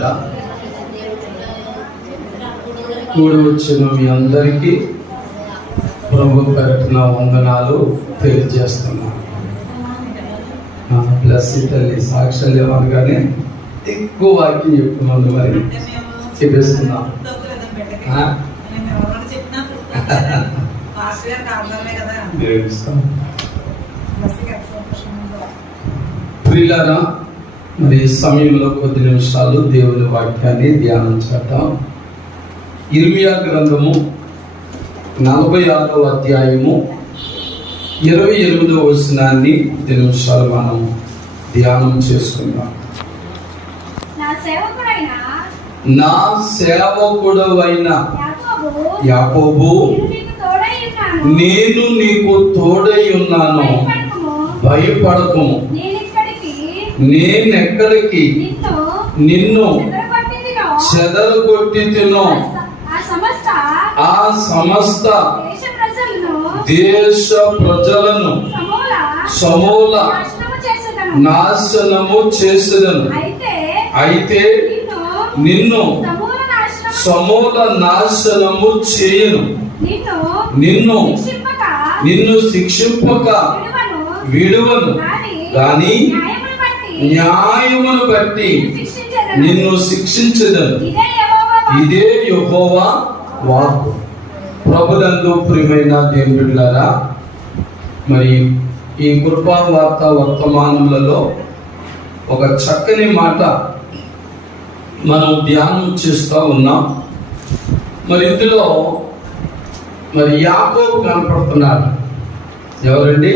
బిడ్డ. కూడి వచ్చిన మీ అందరికీ ప్రభు పేరిట వందనాలు తెలియజేస్తున్నాను. ప్లస్ తల్లి సాక్ష్యాలు ఏమనగానే ఎక్కువ వాక్యం చెప్తున్నాను, మరి చెప్పేస్తున్నాం. ప్రియులారా, మరి సమయంలో కొద్ది నిమిషాలు దేవుని వాక్యాన్ని ధ్యానం చేద్దాం. ఇర్మియా గ్రంథము 46వ అధ్యాయము 28వ వచనాన్ని 10 నిమిషాలు మనం ధ్యానం చేసుకుందాం. నా సేవకుడవైన యాకోబు, నేను నీకు తోడై ఉన్నాను, భయపడకుము. నేనెక్కడికి నిన్ను చెదరగొట్టితినో ఆ సమస్త దేశ ప్రజలను సమూల నాశనము చేసేదను. అయితే నిన్ను సమూల నాశనము చేయను. నిన్ను శిక్షింపక విడువను, కానీ న్యాయమును బట్టి నిన్ను శిక్షించదను. ఇదే యెహోవా వాక్కు. ప్రభునందు ప్రియమైన దేవుని బిడ్డలారా, మరి ఈ కృపా వార్త వర్తమానములలో ఒక చక్కని మాట మనం ధ్యానం చేస్తూ ఉన్నాం. మరి ఇందులో మరి యాకోబు కనపడుతున్నాడు. ఎవరండి?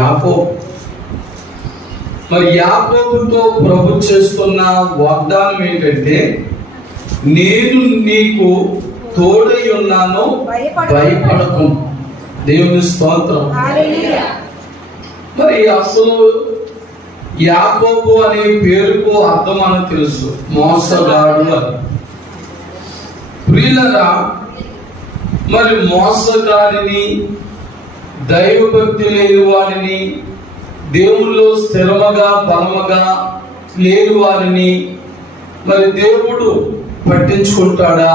యాకోబు. మరి యాకోబుతో ప్రభు చేస్తున్న వాగ్దానం ఏంటంటే, నేను నీకు తోడై ఉన్నాను, భయపడకు. దేవుని స్తోత్రం. మరి అసలు యాకోబు అనే పేరుకు అర్థం అని తెలుసు, మోసగాడు అని. ప్రియులరా, మరి మోసగాడిని, దైవభక్తి లేని వారిని, దేవుల్లో స్థిరముగా బలముగా లేని వారిని మరి దేవుడు పట్టించుకుంటాడా?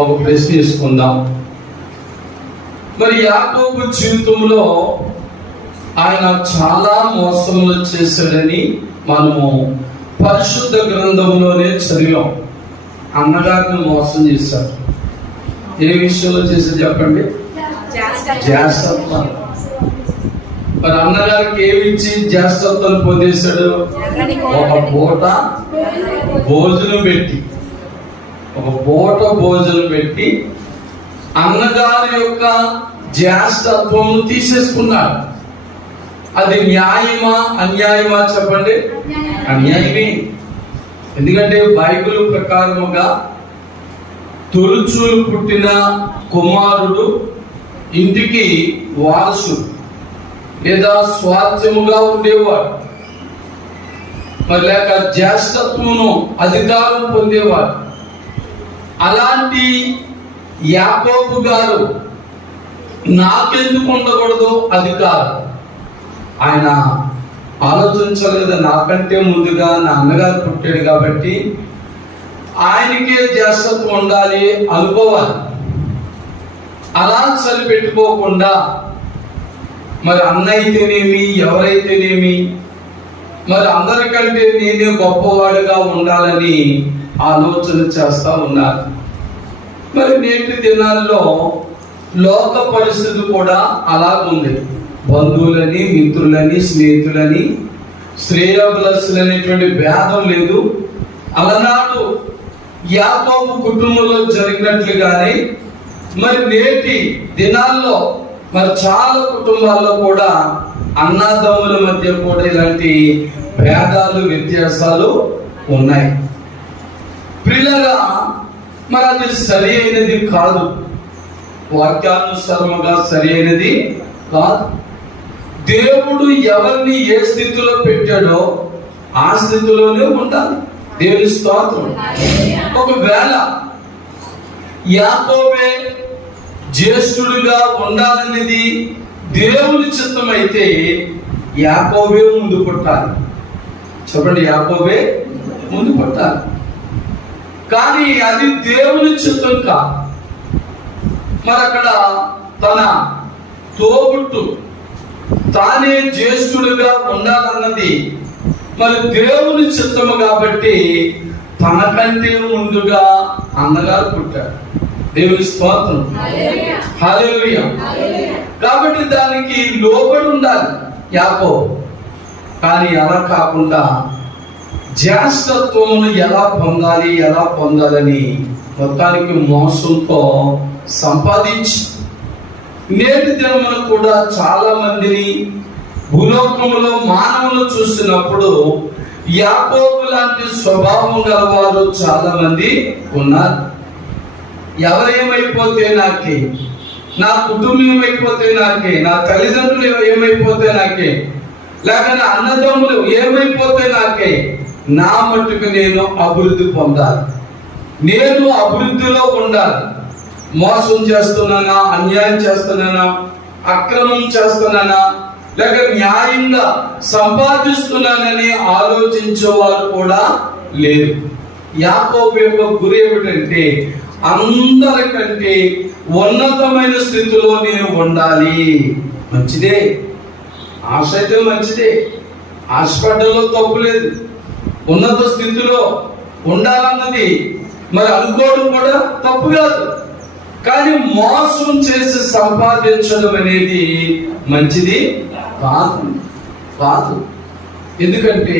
ఒక ప్రశ్న తీసుకుందాం. మరి యాకోబు జీవితంలో ఆయన చాలా మోసములు చేశాడని మనము పరిశుద్ధ గ్రంథంలోనే చదివాం. అన్నగారిని మోసం చేశారు. ఏ విషయంలో చేశారు చెప్పండి? జ్యేష్ఠత్వం. మరి అన్నగారికి ఏమిచ్చి జ్యేష్ఠత్వాన్ని పొందేశాడు? ఒక పూట భోజనం పెట్టి, అన్నగారి యొక్క జ్యేష్ఠత్వం తీసేసుకున్నాడు. అది న్యాయమా అన్యాయమా చెప్పండి? అన్యాయమే. ఎందుకంటే బైబిల్ ప్రకారముగా తొలుచూలు పుట్టిన కుమారుడు ఇంటికి వారసుడు లేదా స్వాస్థ్యముగా ఉండేవాడు, మరి లేక జ్యేష్ఠత్వమును అధికారం పొందేవాడు. అలాంటి యాకోబు గారు నాకెందుకు ఉండకూడదు అధికారం? ఆయన ఆలోచించలేదు. నాకంటే ముందుగా నా అన్నగారు పుట్టాడు కాబట్టి ఆయనకే జ్యేష్ఠత్వం ఉండాలి అనుకోవాలి. అలా సరిపెట్టుకోకుండా మరి అన్న అయితేనేమి, ఎవరైతేనేమి, మరి అందరికంటే నేనే గొప్పవాడుగా ఉండాలని ఆలోచన చేస్తా ఉన్నారు. మరి నేటి దినాల్లో లోక పరిస్థితి కూడా అలాగుంది. బంధువులని, మిత్రులని, స్నేహితులని, శ్రేయోభిలాషులు అనేటువంటి భేదం లేదు. అలనాడు యాకోబు కుటుంబంలో జరిగినట్లుగానే మరి నేటి దినాల్లో మరి చాలా కుటుంబాల్లో కూడా అన్నదమ్ముల మధ్య కూడా ఇలాంటి భేదాలు, వ్యత్యాసాలు ఉన్నాయి. ప్రియులారా, మరి అది సరి అయినది కాదు. వాక్యానుసారముగా సరి అయినది కాదు. దేవుడు ఎవరిని ఏ స్థితిలో పెట్టాడో ఆ స్థితిలోనే ఉండాలి. దేవుని స్తోత్రం. ఒకవేళ యాకోబే జ్యేష్ఠుడిగా ఉండాలనేది దేవుని చిత్తం అయితే యాకోబే ముందు పుట్టాలి. చెప్పండి, యాకోబే ముందు పట్టాలి. కానీ అది దేవుని చిత్తం కాదు. మరి అక్కడ తన తోబుట్టు తానే జ్యేష్ఠుడిగా ఉండాలన్నది మరి దేవుని చిత్తము కాబట్టి తనకంటే ముందుగా అన్నగారు పుట్టాడు. దేవుని స్తోత్రం, హల్లెలూయా. కాబట్టి దానికి లోబడి ఉండాలి యాకోబు. కానీ అలా కాకుండా జ్యేష్ఠత్వమును ఎలా పొందాలని మొత్తానికి మోసంతో సంపాదించి నేటి దినమున కూడా చాలా మందిని భూలోకములో మానవులు చూసినప్పుడు యాకోబు లాంటి స్వభావం గలవారు చాలా మంది ఉన్నారు. ఎవరేమైపోతే నాకే, నా కుటుంబం ఏమైపోతే నాకే, నా తల్లిదండ్రులు ఏమైపోతే నాకే, లేక నా అన్నదమ్ములు ఏమైపోతే నాకే, నా మట్టుకు నేను అభివృద్ధి పొందాలి, నేను అభివృద్ధిలో ఉండాలి. మోసం చేస్తున్నానా, అన్యాయం చేస్తున్నానా, అక్రమం చేస్తున్నానా, లేక న్యాయంగా సంపాదిస్తున్నానని ఆలోచించేవారు కూడా లేరు. యాకోబు యొక్క గురి ఏమిటంటే అందరికంటే ఉన్నతమైన స్థితిలో నేను ఉండాలి. మంచిదే, ఆశ అయితే మంచిదే, ఆశపడ్డంలో తప్పు లేదు. ఉన్నత స్థితిలో ఉండాలన్నది మరి అనుకోవడం కూడా తప్పు కాదు. కానీ మోసం చేసి సంపాదించడం అనేది మంచిది కాదు. ఎందుకంటే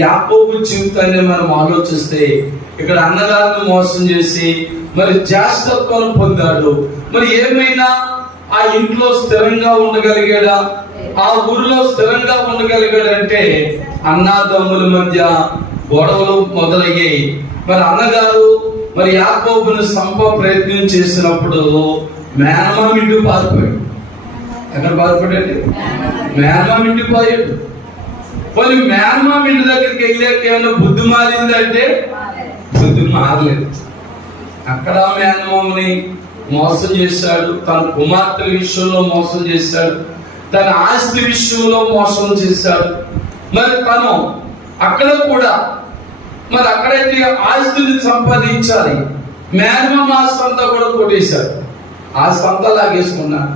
యాకోబు జీవితాన్ని మనం ఆలోచిస్తే ఇక్కడ అన్నగారిని మోసం చేసి మరి జ్యేష్ఠత్వం పొందాడు. మరి ఏమైనా ఆ ఇంట్లో స్థిరంగా ఉండగలిగాడా, ఆ ఊరిలో స్థిరంగా ఉండగలిగాడంటే అన్నాదమ్ముల మధ్య గొడవలు మొదలయ్యాయి. మరి అన్నగారు మరి యాకోబును ప్రయత్నం చేసినప్పుడు మేనమామ ఇంటికి పారిపోయాడు. ఎక్కడ పారిపోయాడు? మేనమామ ఇంటికి పోయాడు. పోనీ మేనమామ ఇంటి దగ్గరికి వెళ్ళాక ఏమైనా బుద్ధి మారిందంటే బుద్ధి మారలేదు. అక్కడ మేనమామని మోసం చేశాడు, తన కుమార్తెల విషయంలో మోసం చేశాడు, తన ఆస్తి విషయంలో మోసం చేశాడు. మరి తను అక్కడ కూడా మరి అక్కడైతే ఆస్తిని సంపాదించాలి, మేనమామ ఆస్తి అంతా కూడా కొట్టేశాడు, ఆస్తి అంతా లాగేసుకున్నాడు.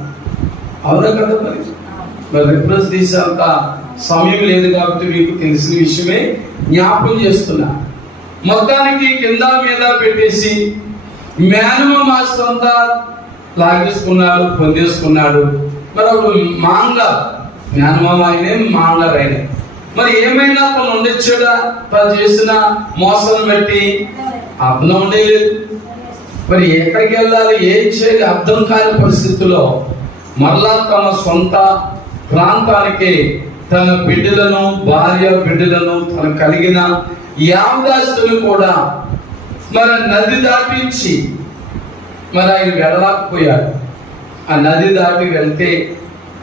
అవునా కదా? మరి రిఫరెన్స్ తీసేంత సమయం లేదు కాబట్టి మీకు తెలిసిన విషయమే జ్ఞాపకం చేస్తున్నా. మొత్తానికి కింద మీద పెట్టేసి మేనమామ ఆస్తి అంతా లాగేసుకున్నాడు, పొందేసుకున్నాడు. మరి అప్పుడు మేనమామ అయినే మాంగారు అయినా మరి ఏమైనా తను ఉండొచ్చాడా? తను చేసిన మోసాన్ని బట్టి అర్థం ఉండేలేదు. మరి ఎక్కడికి వెళ్ళాలి, ఏం చేయాలి అర్థం కాని పరిస్థితుల్లో మరలా తన సొంత ప్రాంతానికి తన బిడ్డలను, భార్య బిడ్డలను, తన కలిగిన యావదాస్తులు కూడా మరి నది దాటించి మరి ఆయన వెళ్ళలేకపోయాడు. ఆ నది దాటి వెళ్తే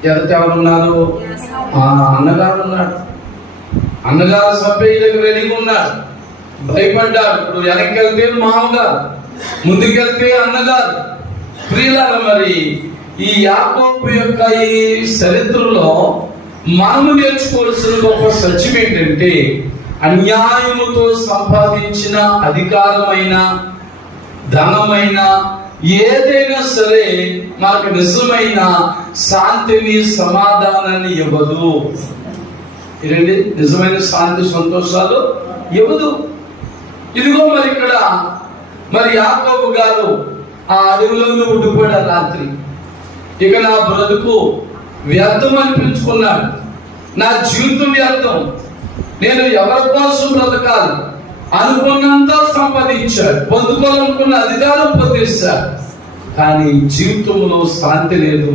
ఎవరున్నారు? అన్నగారు ఉన్నాడు. అన్నగారు సభ్యులకు రెడీగా ఉన్నాడు. భయపడ్డాడు. ఇప్పుడు వెనక్కి వెళ్తే మామగారు, ముందుకెళ్తే అన్నగారు. ప్రియులారా, మరి ఈ యాకోబు యొక్క ఈ చరిత్రలో మనము నేర్చుకోవాల్సిన గొప్ప సత్యం ఏంటంటే అన్యాయముతో సంపాదించిన అధికారమైన, ధనమైన ఏదైనా సరే మనకు నిజమైన శాంతిని, సమాధానాన్ని ఇవ్వదు. ఏంటండి? నిజమైన శాంతి, సంతోషాలు ఇవ్వదు. ఇదిగో మరి ఇక్కడ మరి యాకోబు గారు ఆ అడవిలోనే ఉండిపోయాడు రాత్రి. ఇక నా బ్రతుకు వ్యర్థం అనిపించుకున్నాడు, నా జీవితం వ్యర్థం, నేను ఎవరి కోసం బ్రతకాలి అనుకున్నంత సంపాదించాడు, పొందుకోవాలనుకున్న అధికారం పొందేశాడు. కానీ జీవితంలో శాంతి లేదు,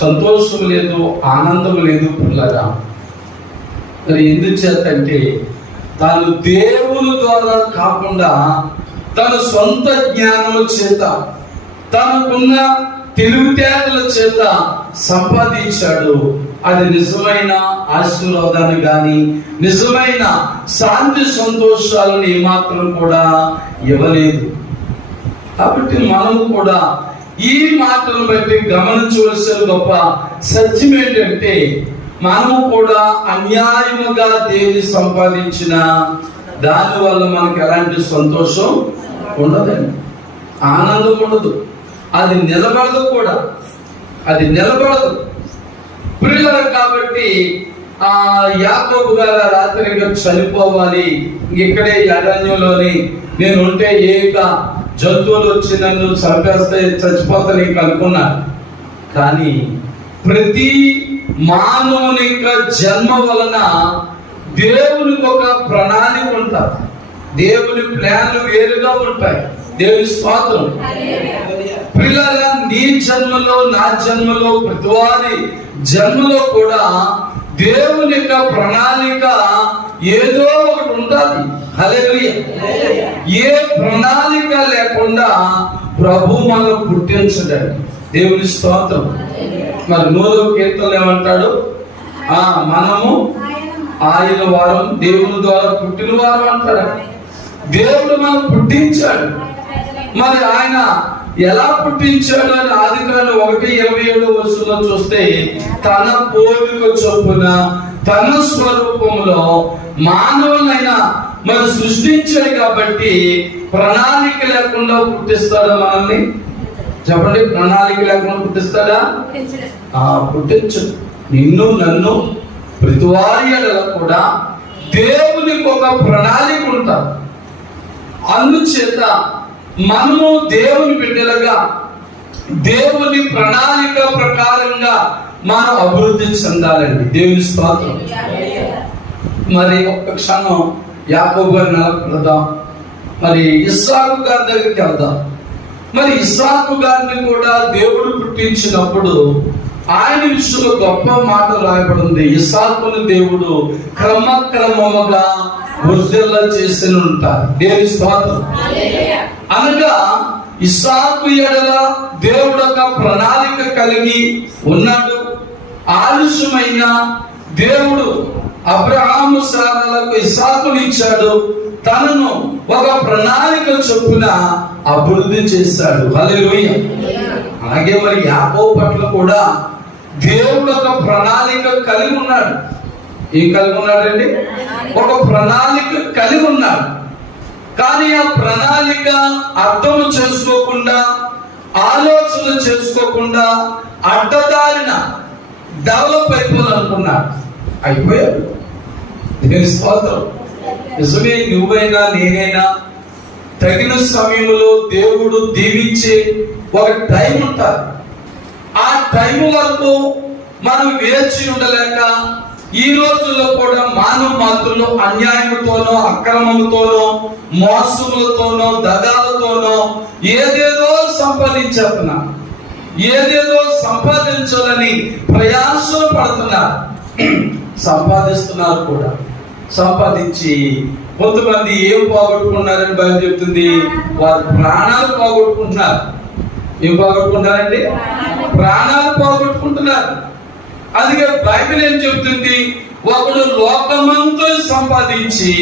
సంతోషం లేదు, ఆనందం లేదు. పిల్లరా, మరి ఎందుచేతంటే తాను దేవుని ద్వారా కాకుండా తన సొంత జ్ఞానము చేత, తనకున్న తెలివితేటల చేత సంపాదించాడు. అది నిజమైన ఆశీర్వాదాన్ని గాని, నిజమైన శాంతి సంతోషాలను ఏమాత్రం కూడా ఇవ్వలేదు. కాబట్టి మనము కూడా ఈ మాటను బట్టి గమనించవలసిన గొప్ప సత్యం ఏంటంటే మనము కూడా అన్యాయముగా దేవుని సంపాదించిన దానివల్ల మనకు ఎలాంటి సంతోషం ఉండదండి, ఆనందం ఉండదు, అది నిలబడదు కూడా, అది నిలబడదు ప్రియులారా. కాబట్టి ఆ యాకోబు గారు రాత్రి ఇంకా చనిపోవాలి, ఇక్కడే అరణ్యంలోని నేను ఉంటే ఏక జంతువులు వచ్చి నన్ను చంపేస్తే చచ్చిపోతాను ఇంక అనుకున్నాను. కానీ ప్రతి మానవుని జన్మ వలన దేవునికి ఒక ప్రణాళిక ఉంటుంది, దేవుని ప్లాన్లు వేరుగా ఉంటాయి. దేవుని స్తోత్రం. పిల్లల నీ జన్మలో నా జన్మలో ప్రతి వారి జన్మలో కూడా దేవుని యొక్క ప్రణాళిక ఏదో ఒకటి ఉంటుంది. హల్లెలూయా. ఏ ప్రణాళిక లేకుండా ప్రభు మనం పుట్టించడండి. దేవుని స్తోత్రం. మరి 3వ కీర్తనలో ఏమంటాడు? మనము ఆయన వారం, దేవుని ద్వారా పుట్టిన వారం అంటాడు. దేవుడు మనం పుట్టించాడు. మరి ఆయన ఎలా పుట్టించాడు అని ఆదికాండం 1:27 చూస్తే, తన పోలిక చొప్పున తన స్వరూపంలో మానవులైన మరి సృష్టించాడు. కాబట్టి ప్రణాళిక లేకుండా పుట్టిస్తాడా మనల్ని? చెప్పండి, ప్రణాళిక లేకుండా పుట్టిస్తాడా? పుట్టించు. నిన్ను నన్ను ప్రతి వారి ఎడల కూడా దేవునికి ఒక ప్రణాళిక ఉంటుంది. అందుచేత మనము దేవుని బిడ్డలుగా దేవుని ప్రణాళిక ప్రకారంగా మనం అభివృద్ధి చెందాలండి. దేవుని స్తోత్రం. మరి ఒక్క క్షణం యాకోబు గారిని వెళ్దాం, మరి ఇస్సాకు గారి దగ్గరికి వెళ్దాం. మరి ఇస్సాకు గారిని కూడా దేవుడు పుట్టించినప్పుడు ఆయన విషయంలో గొప్ప మాట రాయబడింది. ఇస్సాకును దేవుడు క్రమక్రమముగా వృద్ధిలా చేసి ఉంటారు. దేవుని స్తోత్రం. అనగా ఇస్సాకు ఎడల దేవుడు ఒక ప్రణాళిక కలిగి ఉన్నాడు. ఆలస్యమైన దేవుడు అబ్రహాము సారాలకు ఇస్సాకుని ఇచ్చాడు. తనను ఒక ప్రణాళిక చొప్పున అభివృద్ధి చేశాడు. హల్లెలూయా. అలాగే మరి యాకోబు పట్ల కూడా దేవుడు ఒక ప్రణాళిక కలిగి ఉన్నాడు. ఏం కలిగి ఉన్నాడండి? ఒక ప్రణాళిక కలిగి ఉన్నాడు. కానీ ఆ ప్రణాళిక అర్థం చేసుకోకుండా, ఆలోచన చేసుకోకుండా అడ్డదారిన డెవలప్ అయిపోవాలనుకున్నాడు. అయిపోయాడు. నేను స్తోత్రం. నిజమే, నువ్వైనా నేనైనా తగిన సమయంలో దేవుడు దీవించే ఒక టైం ఉంటుంది. ఆ టైం వరకు మనం వేచి ఉండలేక ఈ రోజుల్లో కూడా మానవ మాత్రంలో అన్యాయంతోనో, అక్రమంతోనో, మోసములతోనో, దగాలతోనో ఏదేదో సంపాదించేస్తున్నా, ఏదేదో సంపాదించాలని ప్రయాసలు పడుతున్నారు. సంపాదిస్తున్నారు కూడా. సంపాదించి కొంతమంది ఏం పోగొట్టుకున్నారని బైబిల్ చెప్తుంది? వారు ప్రాణాలు పోగొట్టుకుంటున్నారు. ఏం పోగొట్టుకుంటారండి? ప్రాణాలు పోగొట్టుకుంటున్నారు. అందుకే బైబిల్ ఏం చెప్తుంది? ఒకడు లోకమంతా సంపాదించి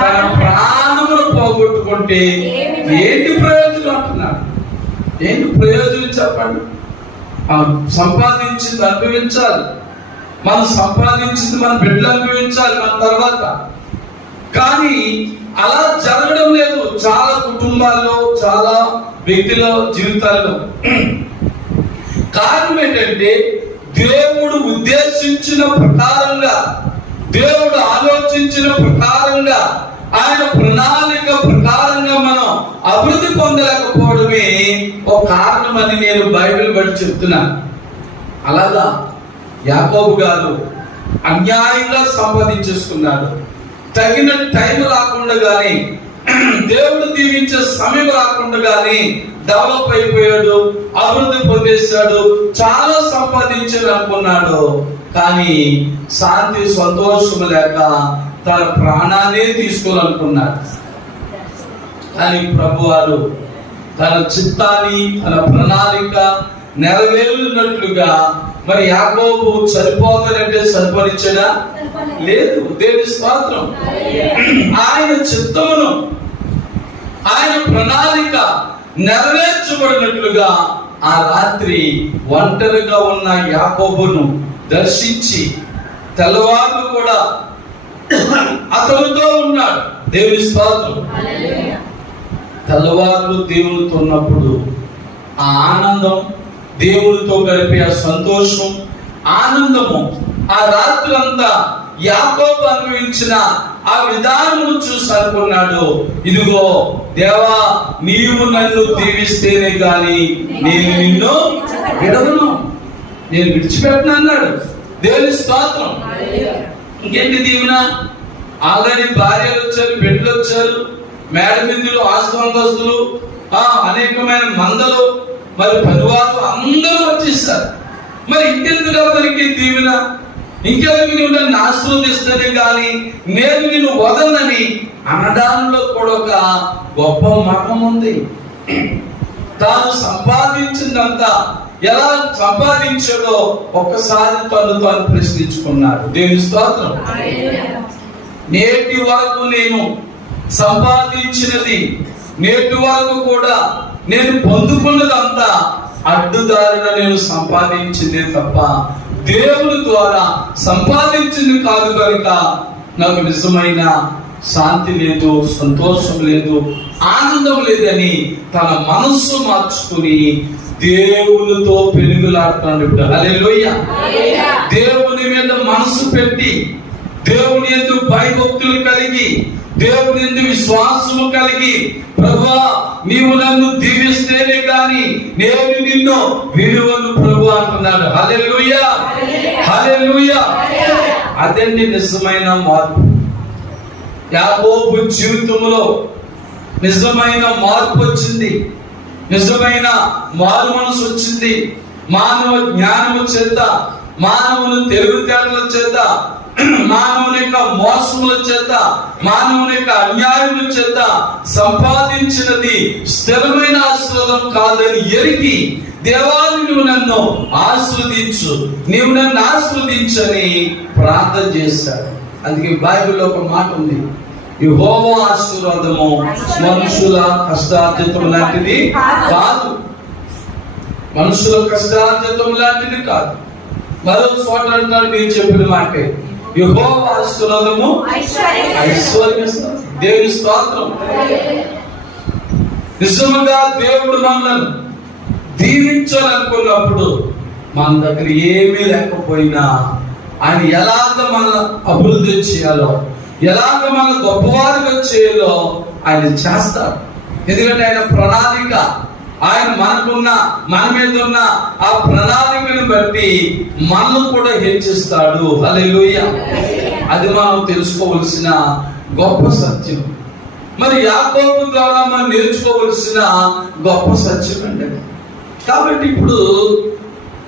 తన ప్రాణమును పోగొట్టుకుంటే ఏంటి ప్రయోజనం అంటున్నాడు. ఏంటి ప్రయోజనం చెప్పండి? సంపాదించింది అనుభవించాలి, మనం సంపాదించింది మన బిడ్డలు అనుభవించాలి మన తర్వాత. కానీ అలా జరగడం లేదు చాలా కుటుంబాల్లో, చాలా వ్యక్తుల జీవితాల్లో. కారణం ఏంటంటే దేవుడు ఉద్దేశించిన ప్రకారంగా, దేవుడు ఆలోచించిన ప్రకారంగా, ఆయన ప్రణాళిక ప్రకారంగా మనం అభివృద్ధి పొందలేకపోవడమే ఒక కారణం అని నేను బైబిల్ బట్టి చెప్తున్నాను. అలాగా యాకోబు గారు అన్యాయంగా సంపాదించేసుకున్నాడు. తగిన టైం రాకుండా గానీ, దేవుడు దీవించే సమయం రాకుండా గానీ డెవలప్ అయిపోయాడు, అభివృద్ధి పొందేశాడు, చాలా సంపాదించాడు అనుకున్నాడు. కానీ శాంతి సంతోషం లేక తన ప్రాణాన్ని తీసుకోవాలనుకున్నాడు. కానీ ప్రభువారు తన చిత్తాన్ని, తన ప్రణాళిక నెరవేరునట్లుగా మరి యాకోబు చనిపోతాడంటే సరిపరిచాడా? లేదు. దేవుని స్తోత్రం. ఆయన చిత్తమును, ఆయన ప్రణాళిక నెరవేర్చబడినట్లుగా ఆ రాత్రి ఒంటరిగా ఉన్న యాకోబును దర్శించి తెల్లవారు కూడా అతనితో ఉన్నాడు. దేవుని స్తోత్రం. తెల్లవారులు దేవునితో ఉన్నప్పుడు ఆ ఆనందం, దేవునితో గడిపే ఆ సంతోషం, ఆనందము, ఆ రాత్రంతా యాకోబు అనుభవించిన ఆ విధానము చూసి అనుకున్నాడు, ఇదిగో దేవా, నీవు నన్ను దీవిస్తేనే గాని నేను నిన్ను విడవను, నేను విడిచిపెట్టను అన్నాడు. దేవుని స్తోత్రం. ఇంకేంటి దీవెన? ఆల్రెడీ భార్యలు వచ్చారు, బిడ్డలు వచ్చారు, మేడమిందులు, ఆస్తందస్తులు, అనేకమైన మందలు, మరి పనివారు అందరూ వచ్చేస్తారు. మరి ఇంకెందుకు అతనికి దీవెన? ఇంకెందుకు నువ్వు నన్ను ఆశీర్వదిస్తేనే కానీ నేను నిన్ను వదలని అనడాల్లో కూడా ఒక గొప్ప మర్మం ఉంది. తాను సంపాదించిందంతా ఎలా సంపాదించాడో ఒక్కసారి తాను ప్రశ్నించుకున్నాడు. దేవుని స్తోత్రం. నేటి వరకు నేను సంపాదించినది, నేటి వరకు కూడా నేను పొందుకున్నదంతా అడ్డుదారిన నేను సంపాదించిందే తప్ప దేవుని ద్వారా సంపాదించింది కాదు కనుక నాకు నిజమైన శాంతి లేదు, సంతోషం లేదు, ఆనందం లేదని తన మనస్సు మార్చుకుని దేవునితో పెనుగులాడుతున్నాడు. ఇప్పుడు హల్లెలూయా. దేవుని మీద మనసు పెట్టి, దేవుని యందు భయభక్తులు కలిగి, దేవుని యందు విశ్వాసము కలిగి, ప్రభువా నీవు నన్ను దీవిస్తేనే గాని నేను నిన్ను విడువను ప్రభు అంటున్నాడు. హల్లెలూయా, హల్లెలూయా. అదండి నిజమైన మార్పు. యాకోబు జీవితంలో నిజమైన మార్పు వచ్చింది, నిజమైన మారు మనసు వచ్చింది. మానవ జ్ఞానము చేత, మానవుని తెలివితేటల చేత, మానవుని యొక్క మోసముల చేత, మానవుని యొక్క అన్యాయముల చేత సంపాదించినది స్థిరమైన ఆశీర్వాదం కాదని ఎరిగి, దేవాన్ని నువ్వు నన్ను ఆశీర్వదించు, నీవు నన్ను ఆశీర్వదించని ప్రార్థన చేశాడు. అందుకే బైబిల్లో ఒక మాట ఉంది, యెహోవా ఆశీర్వాదము మనుషుల కష్టార్జితం లాంటిది కాదు. మనుషుల కష్టార్జితం లాంటిది కాదు. మరో చోట అంటాడు, మీరు చెప్పిన మాటే, యెహోవా ఆశీర్వాదము ఐశ్వర్యం. దేవుని స్తోత్రం. నిజముగా దేవుడు మనల్ని దీవించాలనుకున్నప్పుడు మన దగ్గర ఏమీ లేకపోయినా ఆయన ఎలాగ మన అభివృద్ధి చేయాలో, ఎలాగ మన గొప్పవారిగా చేయాలో ఆయన చేస్తారు. ఎందుకంటే ఆయన ప్రణాళిక, ఆయన మనకున్న, మన మీద ఉన్న ఆ ప్రణాళికను బట్టి మనల్ని కూడా హెచ్చిస్తాడు. హల్లెలూయా. అది మనం తెలుసుకోవలసిన గొప్ప సత్యం. మరి యాకోబు ద్వారా మనం నేర్చుకోవలసిన గొప్ప సత్యం అండి. కాబట్టి ఇప్పుడు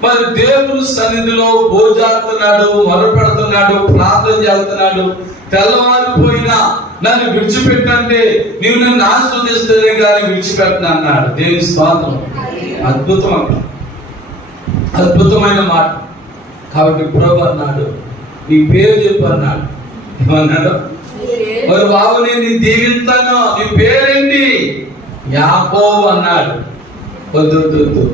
మరి దేవుని సన్నిధిలో భోజాడుతున్నాడు, మొరపెడుతున్నాడు, ప్రార్థన చేస్తున్నాడు. తెల్లవారిపోయినా నన్ను విడిచిపెట్టంటే నీవు నన్ను ఆశీర్వదిస్తేనే కానీ విడిచిపెట్టను అన్నాడు. దేవుని స్తోత్రం. అద్భుతం అక్కడ, అద్భుతమైన మాట. కాబట్టి ప్రభు అన్నాడు, నీ పేరు చెప్పు అన్నాడు. ఏమన్నాడు? మరి బాబు నేను దీవిస్తాను, నీ పేరేంటి? యాకోబు అన్నాడు. వద్దు,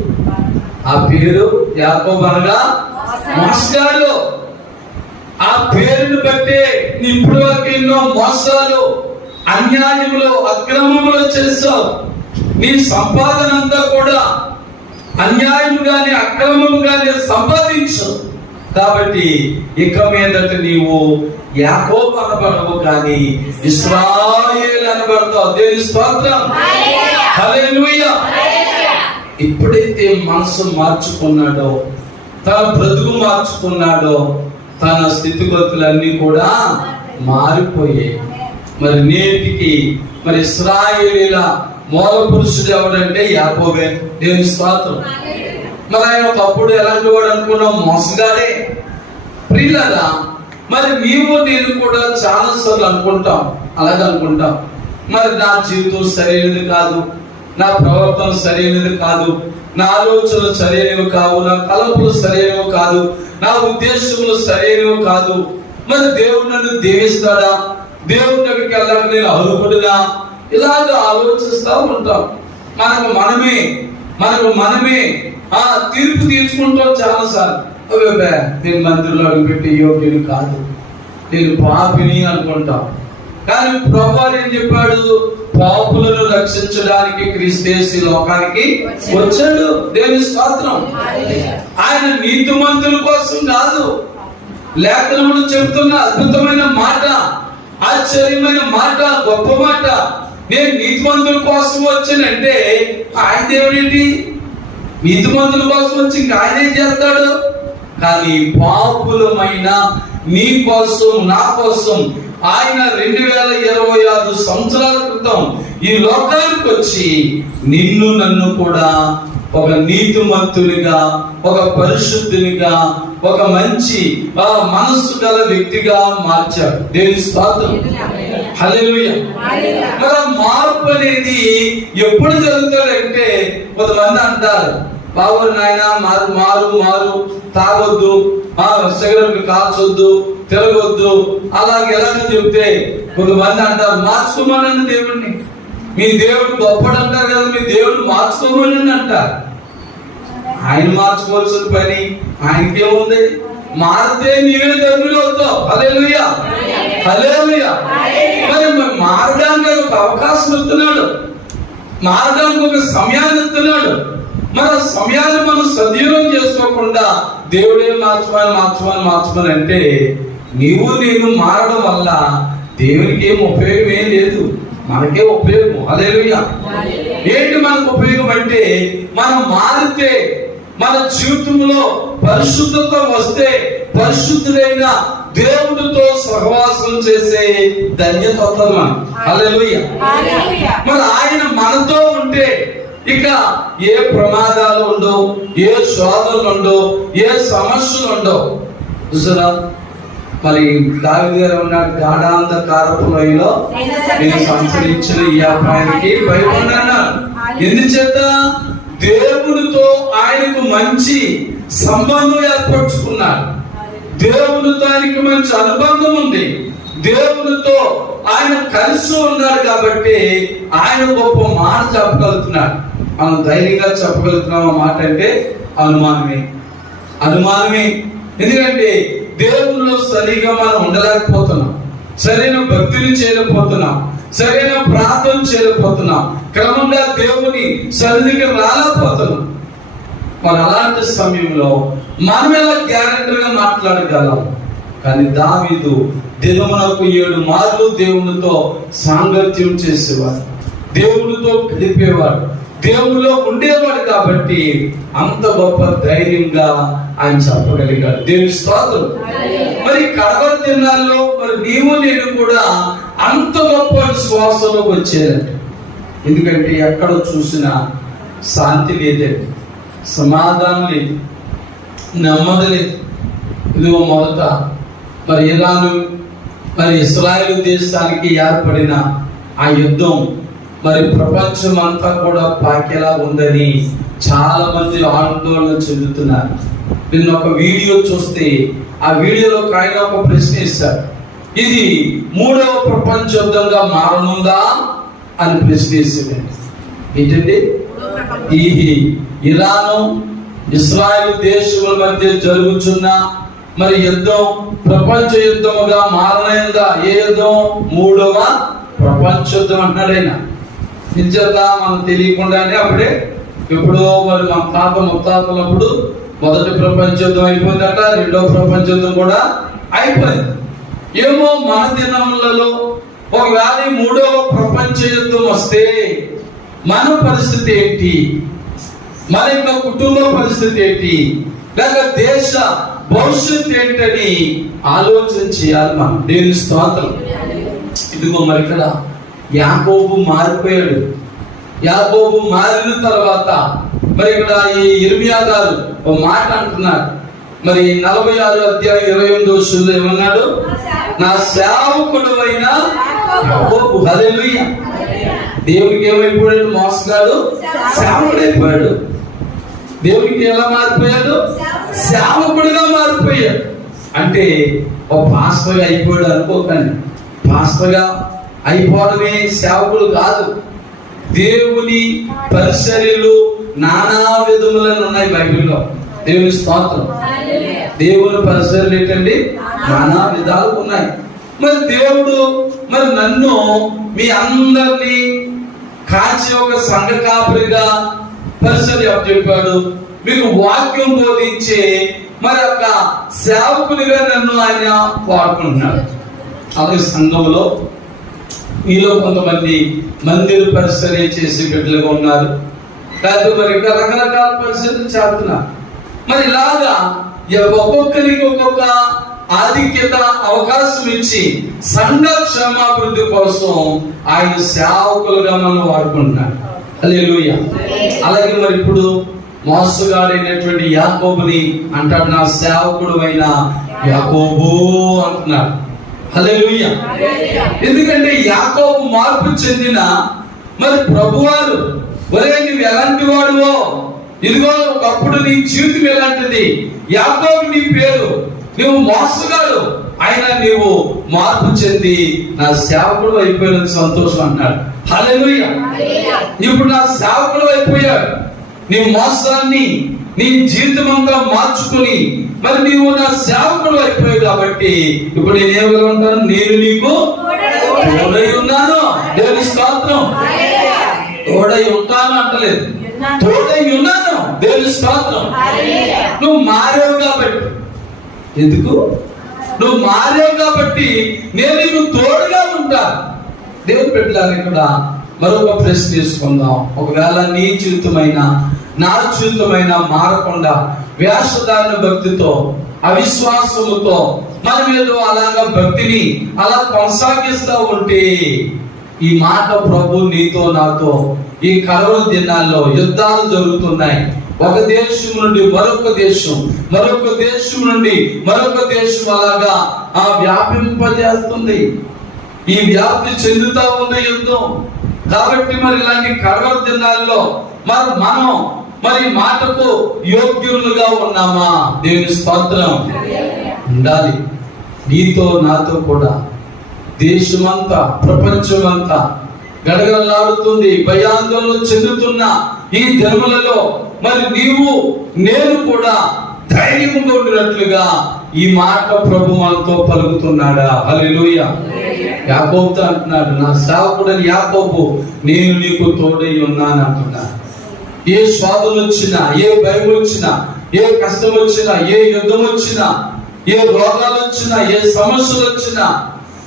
ఆ పేరు యాకోబు అనగా మోసగాడు. ఆ పేరును బట్టే నీ ఇప్పుడు వరకు ఎన్నో మోసాలు, అన్యాయములు, అక్రమములు చేస్తావు. నీ సంపాదన అంతా కూడా అన్యాయముగానే, అక్రమముగానే సంపాదించు. కాబట్టి ఇక మీదట నీవు యాకోబు అనబడవు కానీ ఇశ్రాయేలు అనబడతావు. దేవుని స్తోత్రం. హల్లెలూయా. ఎప్పుడైతే మనసు మార్చుకున్నాడో, తన బ్రతుకు మార్చుకున్నాడో, తన స్థితిగతులన్నీ కూడా మారిపోయాయి. మరి నేటికి మరి ఇశ్రాయేలీల మూల పురుషుడు ఎవడంటే యాకోబే. దేవుని స్తోత్రం. మరి ఆయన ఒకప్పుడు ఎలాంటి వాడు అనుకున్నాం? మోసగాడే. ప్రియులారా, మరి నీవు నేను కూడా చాలా సార్లు అనుకుంటాం, అలాగే అనుకుంటాం, మరి నా జీవితం సరైనది కాదు, నా ప్రవర్తన సరైనది కాదు, నా ఆలోచనలు సరైనవి కావు, నా తలంపులు సరైనవి కాదు, నా ఉద్దేశములు సరైనవి కాదు. మరి దేవుడు నన్ను దీవిస్తాడా? దేవుడి దగ్గరికి వెళ్ళాక నేను అర్హుడినా? ఇలాగ ఆలోచిస్తూ ఉంటాం. మనకు మనమే తీర్పు తీర్చుకుంటాం చాలా సార్లు. నేను మందిరంలో అడుగుపెట్టి యోగ్యుని కాదు, నేను పాపిని అనుకుంటాం. కానీ ప్రభువు ఏం చెప్పాడు? పాపులను రక్షించడానికి క్రీస్తు లోకానికి వచ్చాడు. దేవుని స్తోత్రం. ఆయన నీతిమంతుల కోసం కాదు. లేఖనములు చెబుతున్న అద్భుతమైన మాట, ఆశ్చర్యమైన మాట, గొప్ప మాట. నేను నీతిమంతుల కోసం వచ్చానంటే ఆయన దేవుడేంటి? నీతిమంతుల కోసం వచ్చి ఇంకా ఆయన ఏం చేస్తాడు? కానీ పాపులమైన నీ కోసం, నా కోసం ఆయన 2026 సంవత్సరాల క్రితం ఈ లోకానికి వచ్చి నిన్ను నన్ను కూడా ఒక నీతిమంతునిగా, ఒక పరిశుద్ధునిగా, ఒక మంచి మనస్సు గల వ్యక్తిగా మార్చాడు. దేవుని స్తోత్రం. హల్లెలూయా. మరి మార్పు అనేది ఎప్పుడు జరుగుతాడంటే, కొంతమంది అంటారు, బాబు నాయన మారు మారు మారు, తాగొద్దు, సిగరెట్ కాల్చొద్దు, తిరగొద్దు, అలాగే ఎలాగని చెప్తే కొంతమంది అంటారు మార్చుకోమని దేవుడిని. మీ దేవుడు గొప్పడు అంటారు కదా, మీ దేవుడు మార్చుకోమని అంటారు. ఆయన మార్చుకోవాల్సిన పని ఆయనకేముంది? మారితే నీవే ధన్యులు అవుతావు. హల్లెలూయా, హల్లెలూయా. మరి మారడానికి ఒక అవకాశం ఇస్తున్నాడు, మారడానికి ఒక సమయాన్ని ఇస్తున్నాడు. మన సమయాన్ని మనం సద్వినియోగం చేసుకోకుండా దేవుడే మార్చమని అంటే నీవు నేను మారడం వల్ల దేవునికి ఏం ఉపయోగం ఏం లేదు, మనకే ఉపయోగం. హల్లెలూయా. ఏంటి మనకు ఉపయోగం అంటే, మనం మారితే, మన జీవితంలో పరిశుద్ధత వస్తే, పరిశుద్ధుడైన దేవుడితో సహవాసం చేసే ధన్యత వస్తుంది మనం. హల్లెలూయా. మరి ఆయన మనతో ఉంటే ఇక ఏ ప్రమాదాలు ఉండవు, ఏ శోధనలు ఉండవు, ఏ సమస్యలు ఉండవు. చూసారా, మరి దావీదు గారు ఉన్నాడు, గాఢాంధకారపు లోయలో నేను సంచరించిన ఈ అపాయానికి భయపడ్డాను. ఎందుచేత? దేవునితో ఆయనకు మంచి సంబంధం ఏర్పరచుకున్నాడు. దేవునితో ఆయనకు మంచి అనుబంధం ఉంది. దేవునితో ఆయన కలిసి ఉన్నాడు కాబట్టి ఆయన గొప్ప మాట చెప్పగలుగుతున్నాడు. మనం ధైర్యంగా చెప్పగలుగుతున్నాం ఆ మాట అంటే అనుమానమే. ఎందుకంటే దేవునిలో సరిగా మనం ఉండలేకపోతున్నాం, సరైన భక్తిని చేయలేకపోతున్నాం, సరైన ప్రార్థన చేయలేకపోతున్నాం, క్రమంగా దేవుని సన్నిధికి రాలేకపోతున్నాం. మరి అలాంటి సమయంలో మనం ఎలా గ్యారెంటీగా మాట్లాడగలం? కానీ దావీదు దినమునకు 7 మార్లు దేవునితో సాంగత్యం చేసేవాడు, దేవునితో గడిపేవాడు, దేవునిలో ఉండేవాడు. కాబట్టి అంత గొప్ప ధైర్యంగా ఆయన చెప్పగలిగాడు. దేవుని స్తోత్రం. మరి కడవరి దినాల్లో మరి నీవు నేను కూడా అంత గొప్ప విశ్వాసంలోకి వచ్చేదండి. ఎందుకంటే ఎక్కడ చూసినా శాంతి లేదండి, సమాధానం లేదు, నెమ్మది లేదు. ఇదిగో మొదట మరి ఇరాను మరి ఇస్రాయేల్ దేశానికి ఏర్పడిన ఆ యుద్ధం మరి ప్రపంచం అంతా కూడా పాకేలా ఉందని చాలా మంది ఆందోళన చెందుతున్నారు. నిన్న ఒక వీడియో చూస్తే ఆ వీడియోలో ఆయన ఒక ప్రశ్న ఇస్తారు, ఇది 3వ ప్రపంచ యుద్ధంగా మారనుందా అని ప్రశ్న ఇస్తుంది. ఏంటండి? ఈ ఇరాను ఇస్రాయేల్ దేశముల మధ్య జరుగుతున్న మరి యుద్ధం ప్రపంచ యుద్ధముగా మారనైందా? ఏ యుద్ధం? 3వ ప్రపంచ యుద్ధం అంటున్నాడు ఆయన. నిజంగా మనం తెలియకుండానే అప్పుడే ఎప్పుడో మరి మన తాత ముత్తాతలప్పుడు మొదటి ప్రపంచ యుద్ధం అయిపోయిందట, 2వ ప్రపంచ యుద్ధం కూడా అయిపోయింది. ఏమో మన దినములలో ఒకవేళ 3వ ప్రపంచ యుద్ధం వస్తే మన పరిస్థితి ఏంటి? మన యొక్క కుటుంబ పరిస్థితి ఏంటి? లేక దేశ భవిష్యత్తు ఏంటని ఆలోచన చేయాలి మనం. దేవుని స్తోత్రం. ఇదిగో మరి ఇక్కడ యాకోబు మారిపోయాడు. యాకోబు మారిన తర్వాత మరి ఇక్కడ ఈ ఇర్మియా గారు ఒక మాట అంటున్నారు. మరి 46 అధ్యాయం 28వ వచనంలో ఏమన్నాడు? నా సేవకుడు అయిన యాకోబు. హల్లెలూయా. దేవునికి ఏమైపోయాడు? మోసగాడు సేవకుడైపోయాడు. దేవునికి ఎలా మారిపోయాడు? సేవకుడిగా మారిపోయాడు. అంటే ఒక పాస్టర్గా అయిపోయాడు అనుకోకండి. పాస్టర్గా అయిపోవడమే సేవకుడు కాదు. దేవుని పరిచర్యలు నానా విధములను ఉన్నాయి బైబిల్లో. దేవుని స్తోత్రం. దేవుని పరిచర్యలు ఏంటండి? నానా విధాలు ఉన్నాయి. మరి దేవుడు మరి నన్ను మీ అందరినీ కాచి ఒక సంఘ కాపరిగా పరిస్థితి చెప్పాడు, మీకు వాక్యం బోధించే మరి ఒక సేవకునిగా నన్ను ఆయన వాడుకుంటున్నాడు. అలాగే సంఘంలో మీలో కొంతమంది మందిర పరిసర చేసి బిడ్డలుగా ఉన్నారు, లేకపోతే మరి ఇంకా రకరకాల పరిస్థితులు చేస్తున్నారు. మరి ఇలాగా ఒక్కొక్కరికి ఒక్కొక్క ఆధిక్యత అవకాశం ఇచ్చి సంఘ క్షేమాభివృద్ధి కోసం ఆయన సేవకులుగా మనం వాడుకుంటున్నాడు. హల్లెలూయా. అలాగే మరి ఇప్పుడు మోసగాడైనటువంటి యాకోబుని అంటాడు, నా సేవకుడు అయిన యాకోబు అంటున్నాడు. హల్లెలూయా. ఎందుకంటే యాకోబు మార్పు చెందిన మరి ప్రభువారు, ఒరే నువ్వు ఎలాంటి వాడువో, ఇదిగో ఒకప్పుడు నీ జీవితం ఎలాంటిది, యాకోబు నీ పేరు, నువ్వు మోసగాడు, ఆయన నీవు మార్పు చెంది నా సేవకుడు అయిపోయిన సంతోషం అన్నాడు. హల్లెలూయా. ఇప్పుడు నా సేవకుడు అయిపోయాడు, నీ మోసాన్ని నీ జీవితం అంతా మార్చుకుని మరి నీవు నా సేవకుడు అయిపోయావు కాబట్టి ఇప్పుడు నేనేమగా ఉంటాను, నేను నీకు తోడై ఉన్నాను. దేవుని స్తోత్రం. తోడై ఉంటాను అంటలేదు, తోడై ఉన్నాను. దేవుని స్తోత్రం. నువ్వు మారావు కాబట్టి, ఎందుకు నువ్వు మారావు కాబట్టి నేను నీకు తోడుగా ఉంటాను. దేవుని బిడ్డలారా, ఇక్కడ మరొక ప్రశ్న తీసుకుందాం. ఒకవేళ నీ జీవితమైనా నా జీవితమైనా మారకుండా వేషధారణ భక్తితో అవిశ్వాసముతో మనం ఏదో అలాగా భక్తిని అలా కొనసాగిస్తూ ఉంటే ఈ మాట ప్రభు నీతో నాతో ఈ కరోనా దినాల్లో యుద్ధాలు జరుగుతున్నాయి. ఒక దేశం నుండి మరొక దేశం, మరొక దేశం నుండి మరొక దేశం అలాగా వ్యాపింపజేస్తుంది. ఈ వ్యాప్తి చెందుతా ఉంది యుద్ధం. కాబట్టి మరి ఇలాంటి కరోనా దినాల్లో మనం మరి మాటకు యోగ్యులుగా ఉన్నామా? దేవుని స్తోత్రం. ఉండాలి. నీతో నాతో కూడా దేశమంతా ప్రపంచమంతా గడగడలాడుతుంది, భయాందోళన చెందుతున్న ఈ దినములలో మరి నీవు నేను కూడా ధైర్యంగా ఉండినట్లుగా ఈ మాట ప్రభు మనతో పలుకుతున్నాడా? హల్లెలూయా. యాకోబుతో అంటున్నాడు, నా సేవకుడని యాకోబు, నేను నీకు తోడై ఉన్నాను అంటున్నాడు. ఏ స్వాదులు వచ్చినా, ఏ భయం వచ్చినా, ఏ కష్టం వచ్చినా, ఏ యుద్ధం వచ్చినా, ఏ రోగాలు వచ్చినా, ఏ సమస్యలు వచ్చినా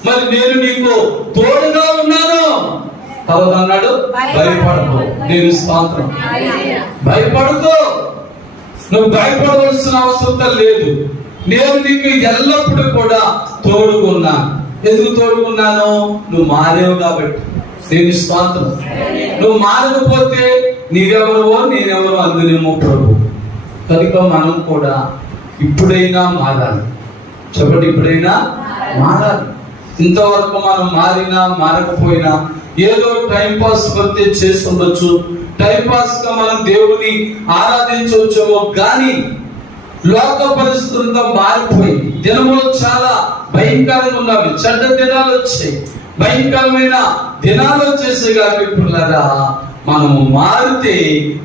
మరి నేను నీకు తోడుగా ఉన్నాను. తర్వాత అన్నాడు, భయపడకు. దేవుని స్తోత్రం. భయపడకు, నువ్వు భయపడవలసిన అవసరం లేదు. నేను నీకు ఎల్లప్పుడూ కూడా తోడుకున్నాను. ఎందుకు తోడుకున్నాను? నువ్వు మారేవు కాబట్టి. దేవుని స్తోత్రం. నువ్వు మారకపోతే నీవెవరో నేనెవరో అందునేమో ప్రభు. కనుక మనం కూడా ఇప్పుడైనా మారాలి. చెప్పండి, ఇప్పుడైనా మారాలి. ఇంతవరకు మనం మారినా మారకపోయినా ఏదో టైం పాస్ బట్టి చేసి ఉండొచ్చు, టైం పాస్ గా మనం దేవుని ఆరాధించవచ్చేమో, కానీ లోక పరిస్థితులతో మారిపోయి దినములు చాలా భయంకరంగా ఉన్నవి. చెడ్డ దినాలు వచ్చాయి, భయంకరమైన దినాలు వచ్చేసాయి. కాబట్టి మనము మారితే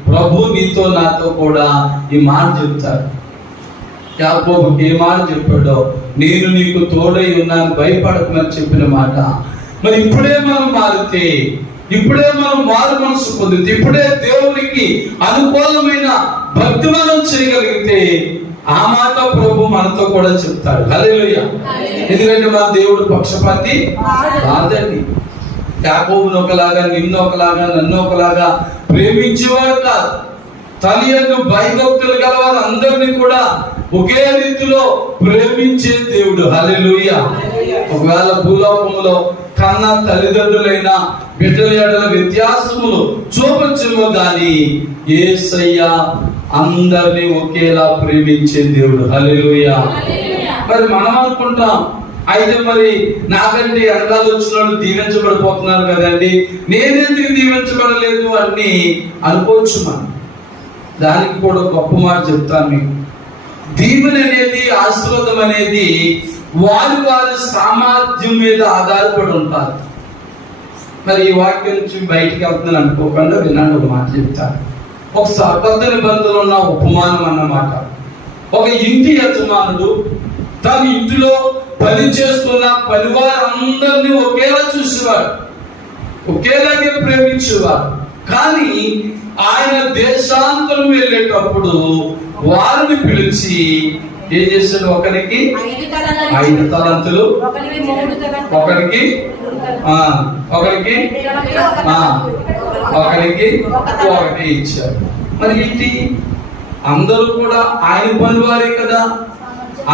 ప్రభు నీతో నాతో కూడా ఈ మాట చెప్తాడు. యాకోబుకి ఏ మాట చెప్పాడో, నేను నీకు తోడై ఉన్నాను, భయపడకమని చెప్పిన మాట. మరి ఇప్పుడే మనం మారితే, ఇప్పుడే మనం మారు మనసు పొందితే, ఇప్పుడే దేవునికి అనుకూలమైన భక్తి మనం చేయగలిగితే ఆ మాట ప్రభు మనతో కూడా చెప్తాడు. హల్లెలూయా. ఎందుకంటే మన దేవుడు పక్షపాతి కాదండి. యాకోబును ఒకలాగా, నిన్ను ఒకలాగా, నన్ను ఒకలాగా ప్రేమించేవాడు కాదు. తల్లిదండ్రులు భయభక్తులు గలవారు అందరినీ కూడా ఒకే రీతిలో ప్రేమించే దేవుడు. హల్లెలూయా. ఒకవేళ భూలోకములో కన్న తల్లిదండ్రులైన బిడ్డల ఎడల వ్యత్యాసములు చూపించము గాని యేసయ్య అందరినీ ఒకేలా ప్రేమించే దేవుడు. హల్లెలూయా. మరి మనం అనుకుంటాం, అయితే మరి నాకంటే వెనకాల వచ్చిన వాళ్ళు దీవించబడిపోతున్నారు కదండి, నేనెందుకు దీవించబడలేదు అని అనుకోవచ్చు. మనం దానికి కూడా గొప్ప మాట చెప్తాను మీకు. దీవెన అనేది, ఆశీర్వాదం అనేది వారి వారి సామర్థ్యం మీద ఆధారపడి ఉంటారు. మరి ఈ వాక్యం నుంచి బయటికి వెళ్తున్నాను అనుకోకుండా వినండి, ఒక మాట చెప్తాను. ఒకసారి కొత్త నిబంధనలో ఉన్న ఉపమానం అన్నమాట. ఒక ఇంటి యజమానుడు తన ఇంటిలో పని చేస్తున్న పనివారందరినీ ఒకేలా చూసేవాడు, ఒకేలాగే ప్రేమించేవాడు. కానీ ఆయన దేశాంతరం వెళ్ళేటప్పుడు వారిని పిలిచి ఏం చేశాడు? ఒకరికి 5 తలంతులు, ఒకరికి 1 ఇచ్చారు. మరి ఏంటి? అందరూ కూడా ఆయన పనివారే కదా,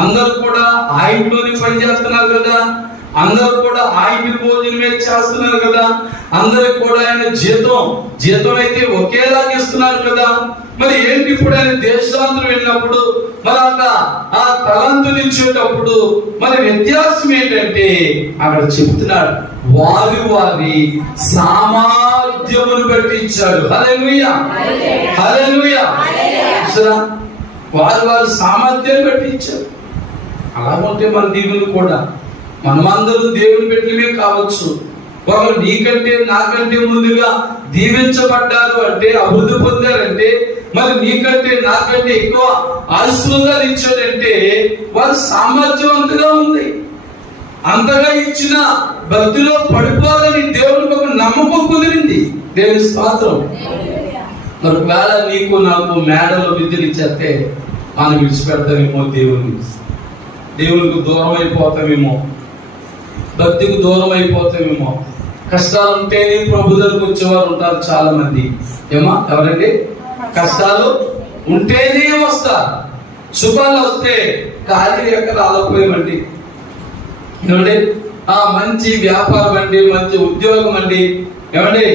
అందరూ కూడా ఆయనలోని పని చేస్తున్నారు కదా, అందరూ కూడా ఆయన భోజనమే చేస్తున్నారు కదా, అందరికి కూడా ఆయన జీతం అయితే ఒకేలాగా ఇస్తున్నారు కదా. మరి ఏంటి ఇప్పుడు ఆయన దేశాంతరం వెళ్ళినప్పుడు మరి ఆ తలంతులు ఇచ్చేటప్పుడు మరి వ్యత్యాసం ఏంటంటే అక్కడ చెప్తున్నాడు, వారి సామర్థ్యమును బట్టి ఇచ్చాడు. హల్లెలూయా, హల్లెలూయా. వారి సామర్థ్యాన్ని బట్టి ఇచ్చారు. అలాగుంటే మన దీవులు కూడా మనమందరూ దేవుని బిడ్డలమే కావచ్చు. ఒకరు నీకంటే నాకంటే ముందుగా దీవించబడ్డారు అంటే, అభివృద్ధి పొందారంటే, మరి నీకంటే నాకంటే ఎక్కువ ఆశీర్వాదాలు ఇచ్చాడంటే వారి సామర్థ్యవంతంగా ఉంది. అంతగా ఇచ్చిన భక్తిలో పడిపోదని దేవునికి ఒక నమ్మకం కుదిరింది. దేవుని స్తోత్రం. మరి వేళ నీకు నాకు మేడలో విద్యలు ఇచ్చేస్తే మనం విడిచిపెడతామేమో, దేవునికి దూరం అయిపోతామేమో, భక్తికి దూరం అయిపోతామేమో. కష్టాలు ఉంటేనే ప్రభు దగ్గరకు వచ్చేవారు ఉంటారు చాలా మంది. ఎవరండి? కష్టాలు ఉంటేనే వస్తారు, సుఖాలు వస్తే ఖాళీ ఎక్కడ ఆలపోయామండి. ఏమండి? మంచి వ్యాపారం అండి, మంచి ఉద్యోగం అండి, ఏమండి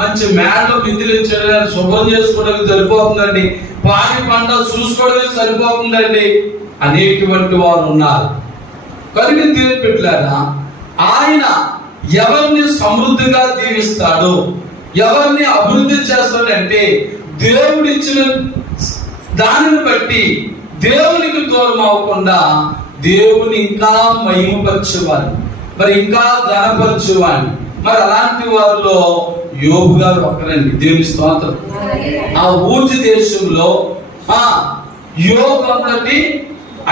మంచి మేడలో విద్యలు ఇచ్చడానికి శుభ్రం చేసుకోవడానికి సరిపోతుందండి, పాడి పంట చూసుకోవడానికి సరిపోతుందండి అనేటువంటి వారు ఉన్నారు. కనుక దేవుని బిడ్డలారా, ఆయన ఎవరిని సమృద్ధిగా దీవిస్తాడు, ఎవరిని అభివృద్ధి చేస్తాడంటే దేవుడు ఇచ్చిన దానిని బట్టి దేవునికి దూరం అవ్వకుండా దేవుని ఇంకా మహిమపరచువాడు, మరి ఇంకా ఘనపరచువాడు. మరి అలాంటి వారిలో యోబు గారు ఒకరండి. దేవుని స్తోత్రం. ఆ ఊజు దేశంలో యోబు అంతటి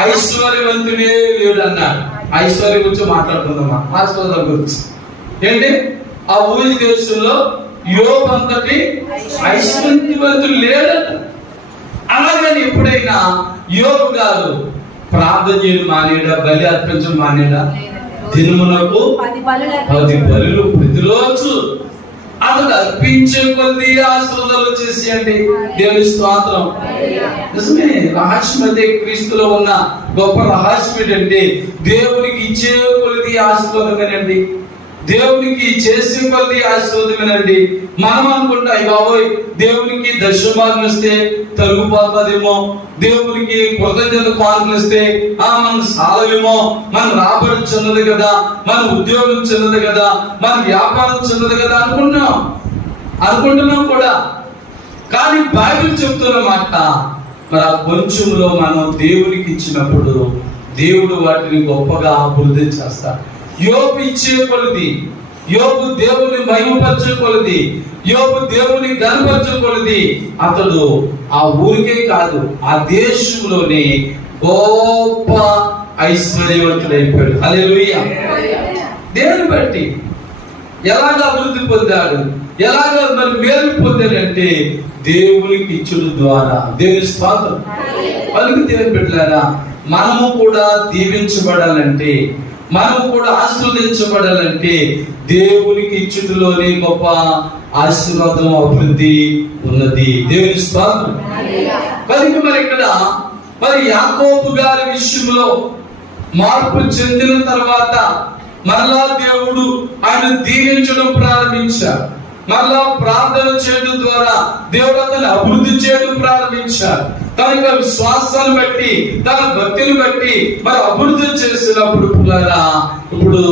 ఐశ్వర్యవంతుడే లేడు అన్నాడు. ఐశ్వర్యం గురించి మాట్లాడుకుందామా, ఆశీర్వాదం గురించి. ఏంటి? ఆ ఊజు దేశంలో యోబు అంతటి ఐశ్వర్యవంతుడు లేడట. అలాగని ఎప్పుడైనా యోబు గారు ప్రార్థన చేయడం మానేడా, బలి అర్పించడం మానేడా? దినమునకు 10 బలులు ప్రతిరోజు అతను అర్పించే కొద్ది ఆశీర్వాదాలు వచ్చేసేయండి. దేవుని స్తోత్రం. నిజమే, రహస్యం అదే. క్రీస్తులో ఉన్న గొప్ప రహస్యం ఏంటంటే దేవునికి ఇచ్చే కొద్ది ఆశీర్వాదమేనండి, దేవునికి చేసే కొద్ది ఆశీర్వాదమేనండి. మనం అనుకుంటాం, బాబోయ్ దేవునికి దశభాగం ఇస్తే తరుగుపోతుందేమో, దేవునికి కృతజ్ఞత కానుకలు ఇస్తే మనం సాలవేమో, మన రాబడి చెందదు కదా, మన ఉద్యోగం చెందదు కదా, మన వ్యాపారం చెందదు కదా అనుకుంటున్నాం కూడా. కానీ బైబిల్ చెప్తున్న మాట, మరి ఆ కొంచెంలో మనం దేవునికి ఇచ్చినప్పుడు దేవుడు వాటిని గొప్పగా అభివృద్ధి చేస్తాడు. యోబు ఇచ్చే కొలది, యోబు దేవుని మహిమపరచే కొలది, యోబు దేవుని ఘనపరచే కొలది అతడు ఆ ఊరికే కాదు, ఆ దేశంలోనే గొప్ప ఐశ్వర్యవంతుడైపోయాడు. హల్లెలూయా. దేని బట్టి ఎలాగ అభివృద్ధి పొందాడు, ఎలాగ మరి మేలు పొందాడంటే దేవునికి ఇచ్చుడు ద్వారా. దేవుని స్తోత్రం. పలుకు దేవుని బిడ్డలారా, మనము కూడా దీవించబడాలంటే, మనము కూడా ఆశీర్వదించబడాలంటే దేవునికి ఇచ్చుటలోనే గొప్ప ఆశీర్వాదం, అభివృద్ధి ఉన్నది. దేవుని స్తోత్రం. కనుక మరి ఇక్కడ మరి యాకోబు గారి విషయంలో మార్పు చెందిన తర్వాత మరలా దేవుడు ఆయన దీవించడం ప్రారంభించారు. మరలా ప్రార్థన చేయడం ద్వారా దేవుడు అతన్ని అభివృద్ధి చేయడం ప్రారంభించారు. తన యొక్క విశ్వాసాన్ని బట్టి, తన భక్తిని బట్టి మరి అభివృద్ధి చేసినప్పుడు ఇప్పుడు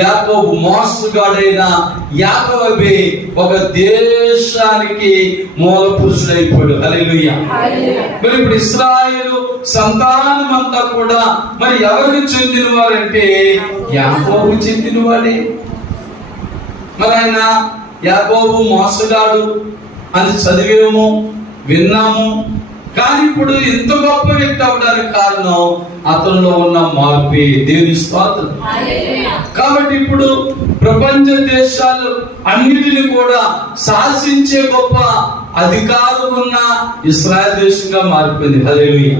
యాకోబు మోసగాడైన యాకోబే ఒక దేశానికి మూల పురుషుడైపోయాడు. హల్లెలూయా. మరి ఇప్పుడు ఇశ్రాయేలు సంతానం అంతా కూడా మరి ఎవరికి చెందిన వారంటే యాకోబు చెందిన వాడే. మరి ఆయన యాకోబు మోసగాడు అని చదివేమో, విన్నాము. కానీ ఇప్పుడు ఇంత గొప్ప వ్యక్తి అవడానికి కారణం అతనిలో ఉన్న మార్పే. దేవుని స్తోత్రం. కాబట్టి ఇప్పుడు ప్రపంచ దేశాలు అన్నిటిని కూడా శాసించే గొప్ప అధికారం ఉన్న ఇశ్రాయేల్ దేశంగా మారిపోయింది. హల్లెలూయా.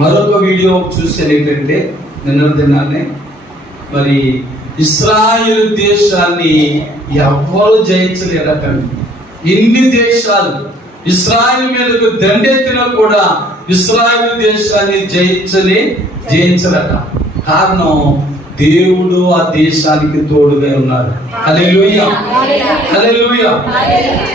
మరొక వీడియో చూసాను ఏంటంటే నిన్న దినాన్ని, మరి ఇశ్రాయేల్ దేశాన్ని ఎవ్వరు జయించలేరట. ఎన్ని దేశాలు ఇశ్రాయేల్ మీదకు దండెత్తినా కూడా ఇశ్రాయేల్ దేశాన్ని జయించరట. కారణం దేవుడు ఆ దేశానికి తోడుగా ఉన్నారు. హల్లెలూయా, హల్లెలూయా.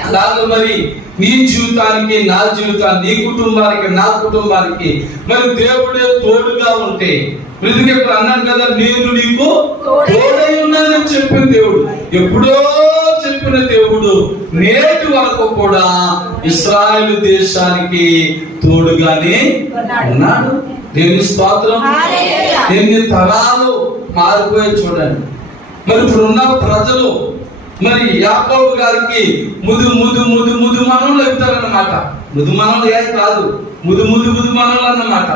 అలాగే మరి నీ జీవితానికి, నా జీవితానికి, నీ కుటుంబానికి, నా కుటుంబానికి మరి దేవుడే తోడుగా ఉంటే, ఎందుకంటే ఇప్పుడు అన్నాను కదా, నేను నీకు తోడై ఉన్నానని చెప్పిన దేవుడు, ఎప్పుడో చెప్పిన దేవుడు నేటి వరకు కూడా ఇశ్రాయేలు దేశానికి తోడుగానే ఉన్నాడు. దేవుని స్తోత్రం. ఎన్ని తరాలు మారిపోయి చూడండి. మరి ఇప్పుడున్న ప్రజలు మరి యాకోబు గారికి ముదు ముదు ముదు ముదు మనలు చెప్తారన్నమాట. ముదు మనలు ఏ కాదు, ముదు ముదు ముదు మనలు అన్నమాట.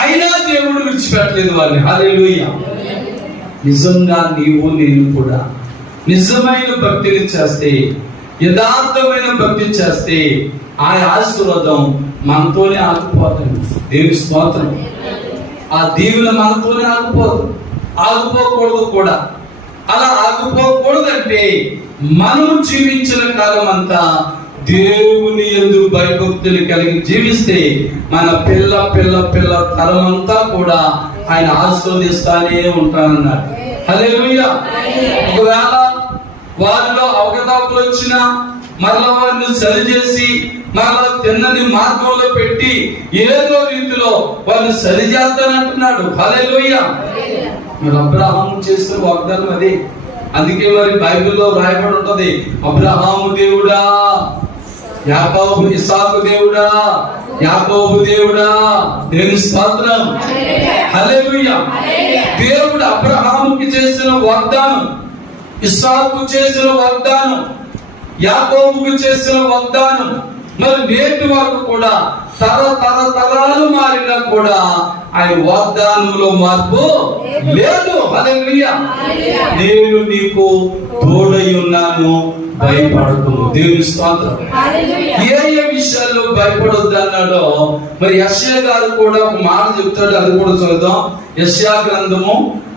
అయినా దేవుడు విడిచిపెట్టలేదు వాళ్ళని. హల్లెలూయా. నిజంగా నీవు నేను కూడా నిజమైన భక్తిని చేస్తే, యథార్థమైన భక్తి చేస్తే ఆ ఆశీర్వాదం మనతోనే ఆగిపోతుంది. దేవుని స్తోత్రం. ఆ దీవెన మనతోనే ఆగిపోకూడదు కూడా. అలా ఆగిపోకూడదంటే మనము జీవించిన కాలం అంతా దేవుని యందు భయభక్తులు కలిగి జీవిస్తే మన పిల్ల పిల్ల పిల్ల తరమంతా కూడా ఆయన ఆశీర్వదిస్తానే ఉంటానన్నాడు. హల్లెలూయా. ఒకవేళ వారిలో అవకతవకలు వచ్చినా మరలా వారిని సరిచేసి మరలా తిన్నని మార్గంలో పెట్టి ఏదో రీతిలో వారిని సరిచేస్తానంటున్నాడు. హల్లెలూయా. మరి అబ్రహాము చేసిన వాగ్దానం అదే. అందుకే మరి బైబిల్లో రాయబడి ఉంటది, అబ్రహాము దేవుడా, యాకోబు ఇస్సాకు దేవుడా, యాకోబు దేవుడా. దేవుని స్తోత్రం. హల్లెలూయా. దేవుడు అబ్రహాముకి చేసిన వాగ్దానం, ఇస్సాకు చేసిన వాగ్దానం, యాకోబుకు చేసిన వాగ్దానం మరి నేటి వరకు కూడా తరాలు మారినా కూడా ఆయన వాగ్దానంలో మార్పు లేదు. హల్లెలూయా. నేను నీకు తోడై ఉన్నాను, భయపడకు. దేవుని స్తోత్రం. ఏ ఏ విషయాల్లో భయపడొద్దు అన్నాడో మరి యెషయా గారు కూడా ఒక మాట చెప్తాడు. అది కూడా చదువుదాం. యెషయా గ్రంథము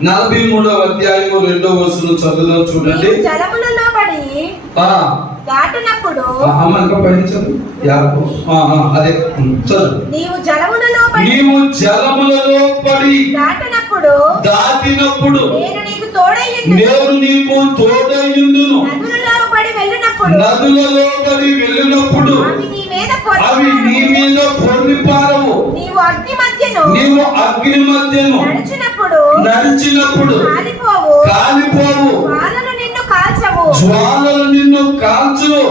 43వ అధ్యాయము 2వ వచనం చదువుదాం. చూడండి. జలములలో పడి దాటినప్పుడు అదే చదువు. నీవు జలములలో పడి దాటినప్పుడు నేను నీకు తోడయ్యుందును. నదులలో పడి వెళ్ళినప్పుడు అవి నీ మీద పొర్లిపారవు. నీవు అగ్ని మధ్యను నడిచినప్పుడు కాలిపోవు. జ్వాలలు నిన్ను కాల్చును.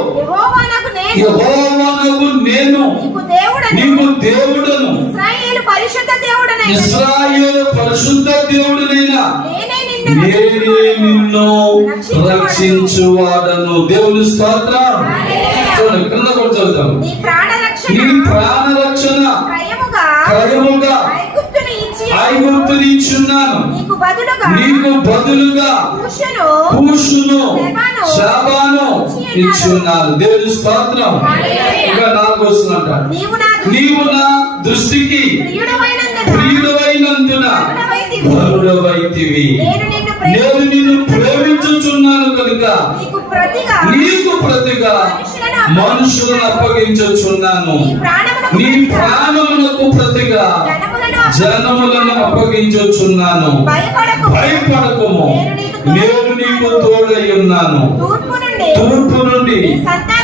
యెహోవానగు నేను నీకు దేవుడను. ఇశ్రాయేలు పరిశుద్ధ దేవుడనైనా నేనే నిన్ను రక్షించువాడను. దేవుని స్తోత్రం. చూడండి, కింద కూడా చదువుతాం. నీ ప్రాణ రక్షణ క్రయముగా ఐగుప్తుని ఇచ్చున్నాను. నీకు బదులుగా కూషును శాబాను ఇచ్చున్నాను. దేవుని స్తోత్రం. ఇంకా 4వ వచనం అంటాడు, నీవు నా దృష్టికి ప్రియుడవైనందున వరుడవైతివి. నేను నిన్ను ప్రేమించుచున్నాను కనుక నీకు ప్రతిగా మనుషులను అప్పగించుచున్నాను. నీ ప్రాణమునకు ప్రతిగా జనములను అప్పగించుచున్నాను. భయపడకుము, నేను నీకు తోడై ఉన్నాను. తూర్పు నుండి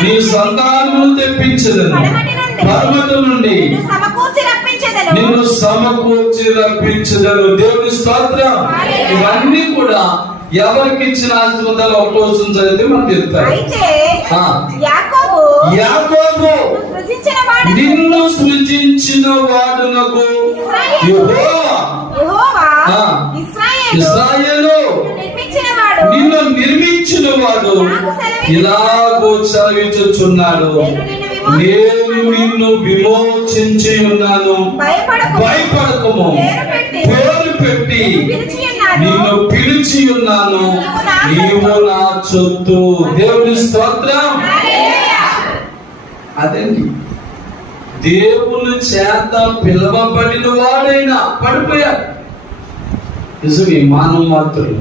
నీ సంతానమును తెప్పించదను, పర్వత నుండి నిన్ను సమకూర్చి రప్పించదను. దేవుని స్తోత్రం. ఇవన్నీ కూడా ఎవరికి ఇచ్చిన ఆశీర్వాదాలు ఒకటో వచనం చదివితే మనకు తెలుస్తాయి. యాకోబు నిన్ను సృజించిన వాడునకు యెహోవా, ఇశ్రాయేలు నిన్ను నిర్మించిన వాడు ఇలాగో సెలవించుచున్నాడు, నేను నిన్ను విమోచించి ఉన్నాను, భయపడకము, పేరు పెట్టి నిన్ను పిలిచి ఉన్నాను, నీవు నా చొత్తు. దేవుని స్తోత్రం. అదండి, దేవుని చేత పిలవబడిన వాడైనా పడిపోయాడు. నిజమే, మానవ మాత్రులు.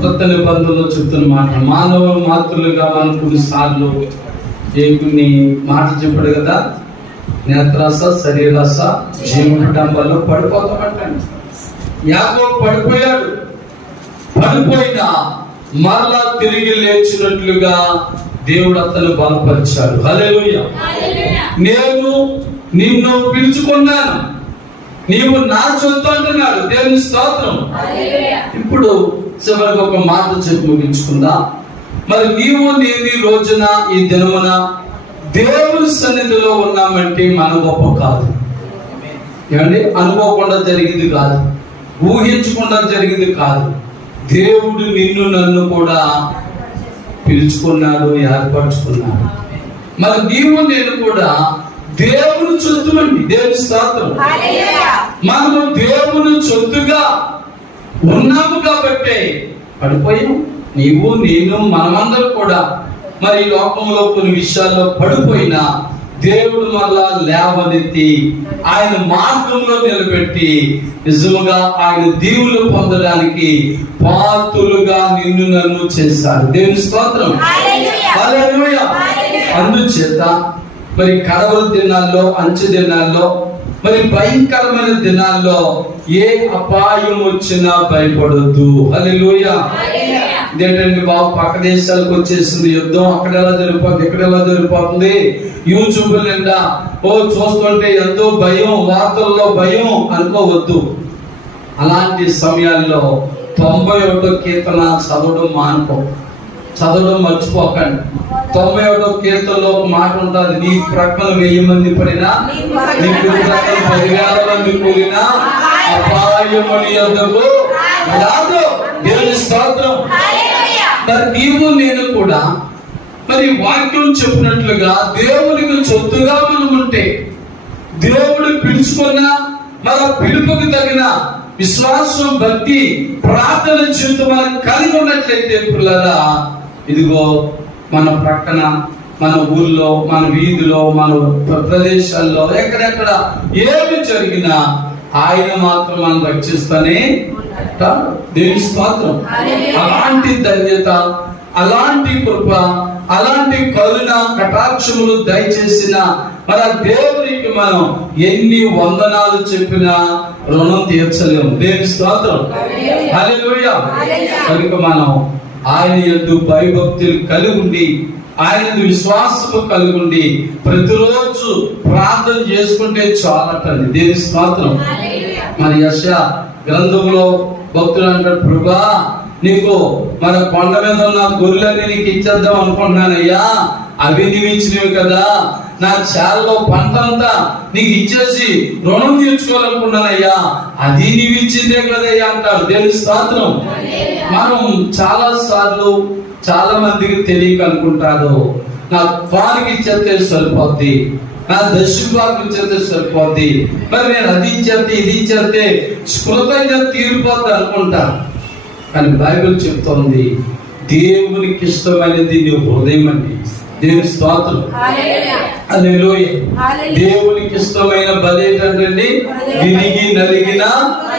కొత్త నిబంధనలో చెప్తున్న మాట, మానవ మాతృలుగా మనం కొన్నిసార్లు కొన్ని మాటలు చెప్పాడు కదా, నేత్రాస, శరీరాస, జీవకుటంబాల్లో పడిపోతామంటండి. యాకోబు పడిపోయాడు. పడిపోయినా మరలా తిరిగి లేచినట్లుగా దేవుడు అతను బలపరిచాడు. హల్లెలూయా. నేను నిన్ను పిలుచుకున్నాను, నీవు నా సొత్తు అంటున్నాడు. దేవుని స్తోత్రం. ఇప్పుడు చివరికి ఒక మాట చెప్పి ముగించుకుందా. మరి నీవు నేను ఈ రోజున, ఈ దినమున దేవుని సన్నిధిలో ఉన్నామంటే మన గొప్ప కాదు. ఏమండి, అనుకోకుండా జరిగింది కాదు, ఊహించకుండా జరిగింది కాదు. దేవుడు నిన్ను నన్ను కూడా పిలుచుకున్నాడు, ఏర్పరచుకున్నాడు. మరి నీవు నేను కూడా దేవుని చొత్తుమండి. దేవుని స్తోత్రం. మనము దేవుని చొత్తుగా ఉన్నాము కాబట్టి పడిపోయాం. నీవు నేను మనమందరూ కూడా మరి లోకంలో కొన్ని విషయాల్లో పడిపోయినా దేవుడు మళ్ళా లేవనెత్తి ఆయన మార్గంలో నిలబెట్టి నిజముగా ఆయన దీవులు పొందడానికి పాత్రులుగా నిన్ను నన్ను చేశాడు. దేవుని స్తోత్రం. హల్లెలూయా. అందుచేత మరి కడవరి దినాల్లో, అంచె దినాల్లో, మరి భయంకరమైన దినాల్లో ఏ అపాయం వచ్చినా భయపడొద్దు. హల్లెలూయా. ఇదేంటండి బాబు, పక్క దేశాలకు వచ్చేసింది యుద్ధం, అక్కడ ఎలా జరిగిపోతుంది, ఇక్కడ ఎలా జరిగిపోతుంది, యూట్యూబ్ నిండా చూస్తుంటే ఎంతో భయం, వార్తల్లో భయం అనుకోవద్దు. అలాంటి సమయాల్లో 91వ కీర్తన చదవడం మానుకో, చదవడం మర్చిపోకండి. 91వ కీర్తనలో ఒక మాట ఉంటుంది, నీ ప్రక్కన 1000 మంది పడినా, నీ ప్రక్కన 10,000 మంది కూలినా అపాయము నీ యొద్దకు రాదు. దేవుని స్తోత్రం. మరి నీవు నేను కూడా మరి వాక్యం చెప్పినట్లుగా దేవునికి చొత్తుగా మనం ఉంటే, దేవుడు పిలుచుకున్నా మన పిలుపుకి తగిన విశ్వాసం, భక్తి, ప్రార్థన జీవితం మనం కలిగి ఉన్నట్లయితే పిల్లరా, ఇదిగో మన ప్రక్కన, మన ఊళ్ళో, మన వీధిలో, మన ప్రదేశాల్లో ఎక్కడెక్కడ ఏమి జరిగినా ఆయన మాత్రం మనం రక్షిస్తానే. దేవుని స్తోత్రం. అలాంటి ధన్యత, అలాంటి కృప, అలాంటి కరుణ కటాక్షములు దయచేసిన మన దేవునికి మనం ఎన్ని వందనాలు చెప్పినా రుణం తీర్చలేము. దేవుని స్తోత్రం. హల్లెలూయా. కనుక మనం ఆయన యందు భయభక్తులు కలిగి ఉండి, ఆయన విశ్వాసము కలిగి ఉండి ప్రతిరోజు ప్రార్థన చేసుకుంటే చాలటండి. దేవుని స్తోత్రం. మరి యెషయా గ్రంథంలో భక్తులు అంటాడు, ప్రభువా నీకు మన కొండ మీద ఉన్న గొర్రెలన్నీ నీకు ఇచ్చేద్దాం అనుకుంటున్నానయ్యా, అవి నీవు ఇచ్చినవి కదా, నా చేలలో పంట అంతా నీకు ఇచ్చేసి రుణం తీర్చుకోవాలనుకున్నానయ్యా, అది నీవు ఇచ్చిందే కదయ్యా అంటారు. దేవుని స్తోత్రం. మనం చాలా సార్లు చాలా మందికి తెలియక అనుకుంటారు, నా పానికి ఇచ్చేస్తే సరిపోద్ది, నా దశకు ఇచ్చేస్తే సరిపోద్ది, మరి నేను అది ఇచ్చేస్తే ఇది ఇచ్చేస్తే కృతజ్ఞత తీరిపోద్ది అనుకుంటారు. కానీ బైబిల్ చెప్తోంది, దేవునికి ఇష్టమైనది నీ హృదయం అండి. దేవుని స్తోత్రం. హల్లెలూయా. దేవునికి ఇష్టమైన బలి ఏంటంటే విరిగి నలిగిన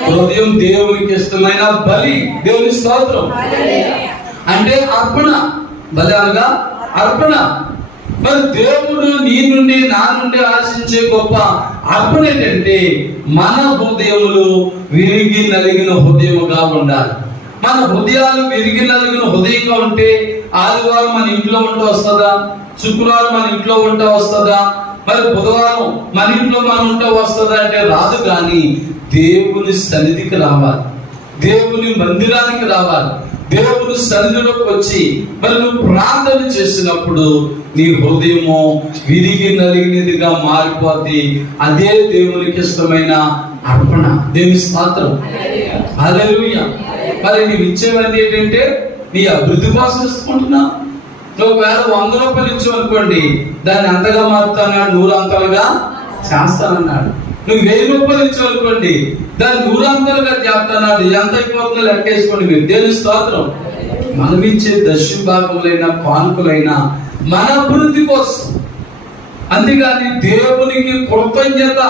హృదయం దేవునికి ఇష్టమైన బలి. దేవుని స్తోత్రం. అంటే అర్పణ. బలి అనగా అర్పణ. మరి దేవుడు నీ నుండి, నా నుండి ఆశించే గొప్ప అర్పణ ఏంటంటే మన హృదయములు విరిగి నలిగిన హృదయముగా ఉండాలి. మన హృదయాలు విరిగి నలిగిన హృదయంగా ఉంటే ఆదివారం మన ఇంట్లో ఉంటే వస్తుందా, శుక్రవారం మన ఇంట్లో ఉంటే వస్తుందా, మరి బుధవారం మన ఇంట్లో మనం ఉంటే వస్తుందా అంటే రాదు. కానీ దేవుని సన్నిధికి రావాలి, దేవుని మందిరానికి రావాలి, దేవుని సన్నిధిలోకి వచ్చి మరి నువ్వు ప్రార్థన చేసినప్పుడు నీ హృదయము విరిగి నలిగినదిగా మారిపోద్ది. అదే దేవునికి ఇష్టమైన అర్పణ. దేవుని స్తోత్రం. హల్లెలూయా. మరి నీవు ఇచ్చేవన్నీ ఏంటంటే నీ అభివృద్ధి కోసం ఇస్తుకుంటున్నా, నువ్వు ఒకవేళ 100 రూపాయలు ఇచ్చావు అనుకోండి, దాన్ని అంతగా మారుతాన్నాడు, 100 అంతలుగా చేస్తానన్నాడు. నువ్వు 1000 రూపాయలు ఇచ్చావు అనుకోండి, దాన్ని 100 అంతలుగా చేస్తానాడు. ఎంత అయిపోతుందో లెక్కేసుకోండి మీరు. దేవుని స్తోత్రం. మనం ఇచ్చే దశభాగములైన కానుకలైన మన అభివృద్ధి కోసం, అంతేగాని దేవునికి కృతజ్ఞత,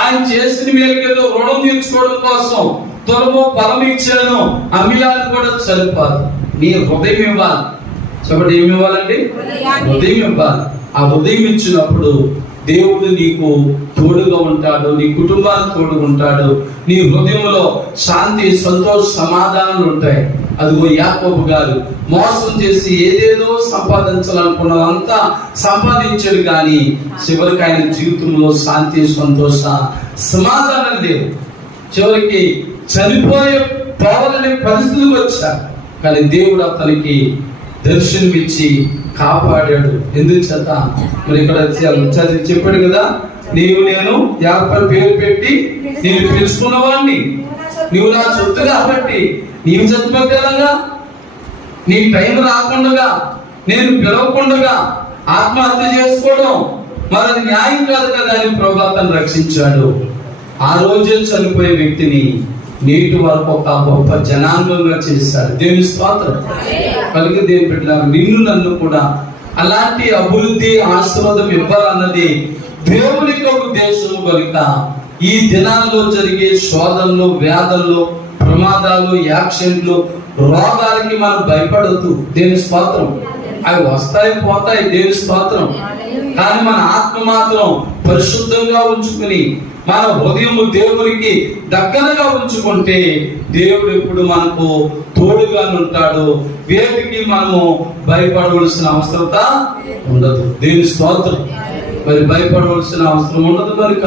ఆయన చేసిన మేలుకేదో రుణం తీర్చుకోవడం కోసం త్వరలో బలం ఇచ్చాను అమ్మియాలు కూడా సరిపోదు. నీ హృదయం ఇవ్వాలి. చెప్పండి, ఏమి ఇవ్వాలండి? హృదయం ఇవ్వాలి. ఆ హృదయం ఇచ్చినప్పుడు దేవుడు నీకు తోడుగా ఉంటాడు, నీ కుటుంబానికి తోడుగా ఉంటాడు. నీ హృదయంలో శాంతి, సంతోష, సమాధానాలు ఉంటాయి. అదిగో యాకోబు గారు మోసం చేసి ఏదేదో సంపాదించాలనుకున్నదంతా సంపాదించాడు, కానీ చివరికి ఆయన జీవితంలో శాంతి, సంతోష, సమాధానం లేవు. చివరికి చనిపోయే పోవాలనే పరిస్థితులు వచ్చారు. కానీ దేవుడు అతనికి దర్శనమిచ్చి కాపాడాడు. ఎందుకు చేత? మరి ఇక్కడ చెప్పాడు కదా, నేను యాకోబు పేరు పెట్టి నేను పిలుచుకున్న వాడిని, నువ్వు నా సొత్తు కాబట్టి నీవు చచ్చిపోగలగా, నీ టైం రాకుండా, నేను పిలవకుండా ఆత్మహత్య చేసుకోవడం మరి అది న్యాయం కాదు కదా అని ప్రభువు అతను రక్షించాడు. ఆ రోజే చనిపోయే వ్యక్తిని నేటి వరకు ఒక గొప్ప జనాంగంగా చేశాడు. దేవుని స్తోత్రం. కలిగి దేవుని బిడ్డలారా, నిన్ను నన్ను కూడా అలాంటి అభివృద్ధి, ఆశీర్వాదం ఇవ్వాలన్నది దేవునికి ఒక ఉద్దేశం కనుక ఈ దినాల్లో జరిగే శోధనలు, వ్యాధులు, ప్రమాదాలు, యాక్సిడెంట్లు, రోగాలకి మనం భయపడద్దు. దేవుని స్తోత్రం. అవి వస్తాయి, పోతాయి. దేవుని స్తోత్రం. కానీ మన ఆత్మ మాత్రం పరిశుద్ధంగా ఉంచుకుని మన హృదయం దేవునికి దగ్గరగా ఉంచుకుంటే దేవుడు ఎప్పుడు మనకు తోడుగా ఉంటాడు. వేటికి మనము భయపడవలసిన అవసరత ఉండదు. దేవుని స్తోత్రం. మరి భయపడవలసిన అవసరం ఉండదు కనుక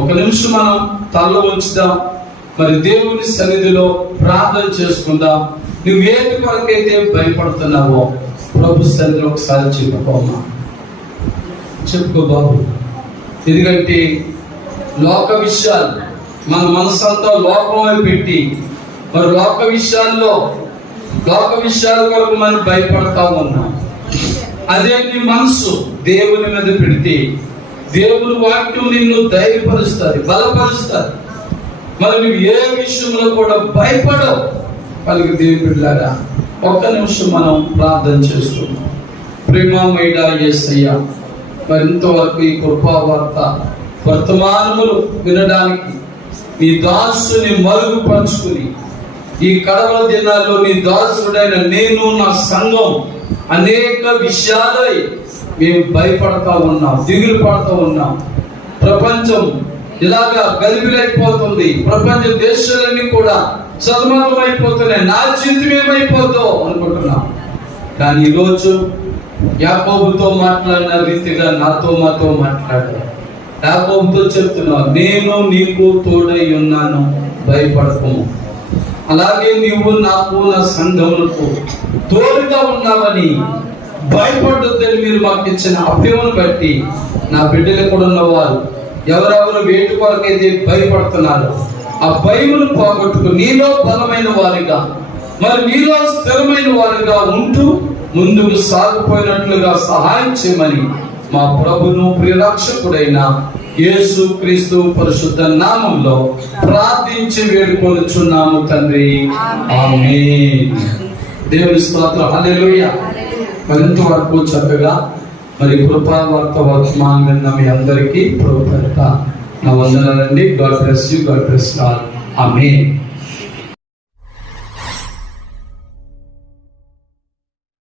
ఒక నిమిషం మనం తలలో ఉంచుదాం. మరి దేవుని సన్నిధిలో ప్రార్థన చేసుకుందాం. నువ్వు వేటి కొరకైతే భయపడుతున్నావో ప్రభు సన్నిధిలో ఒకసారి చెప్పుకోమా. చెప్పుకో బాబు. ఎందుకంటే లోక విషయాలు మన మనసంతా లోకమే పెట్టి మరి లోక విషయాల కొరకు మనం భయపడతా ఉన్నాం. అదే నీ మనసు దేవుని మీద పెడితే దేవుని వాక్యం నిన్ను ధైర్యపరుస్తుంది, బలపరుస్తుంది. మరి నువ్వు ఏ విషయంలో కూడా భయపడవు. వాళ్ళకి దేవుని బిడ్డలారా, ఒక్క నిమిషం మనం ప్రార్థన చేసుకుందాం. ప్రేమమయుడా యేసయ్యా, మరి ఇంతవరకు ఈ కృపావార్త వర్తమానములు వినడానికి నీ దాసుని మరుగుపరుచుకుని ఈ కడవల దినాల్లో నీ దాసుడైన నేను, నా సంఘం అనేక విషయాలై మేము భయపడతా ఉన్నాం, దిగులు పడుతూ ఉన్నాం. ప్రపంచం ఇలాగా గలిబిలైపోతుంది. ప్రపంచ దేశాలన్నీ కూడా సతమతం అయిపోతున్నాయి. నా జీవితం ఏమైపోతుందో అనుకుంటున్నాం. కానీ ఈరోజు యాకోబుతో మాట్లాడిన రీతిగా మాతో మాట్లాడారు. యాకోబుతో చెప్తున్నావు, నేను నీకు తోడై ఉన్నాను, భయపడకము. అలాగే నీవు నాకు, నా సంఘములకు తోడుగా ఉన్నావని భయపడొద్దని మీరు మాకు ఇచ్చిన అభయమును బట్టి నా బిడ్డలు కూడా ఉన్నవారు ఎవరెవరు వేటి కొరకైతే భయపడుతున్నారు ఆ భయమును పోగొట్టుకు నీలో బలమైన వారిగా, మరి నీలో స్థిరమైన వారిగా ఉంటూ ముందుకు సాగిపోయినట్లుగా సహాయం చేయమని మా ప్రభును ప్రియరక్షకుడైన యేసు క్రీస్తు పరిశుద్ధ నామంలో ప్రార్థించి వేడుకొనుచున్నాము తండ్రి. ఆమేన్. దేవుని స్తోత్రం. హల్లెలూయా. మరింత వరకు చక్కగా మరి కృపావార్త వర్తమానం విన్న మీ అందరికీ ప్రభు పేరిట నా వందనాలండి. God bless you. God bless all. Amen.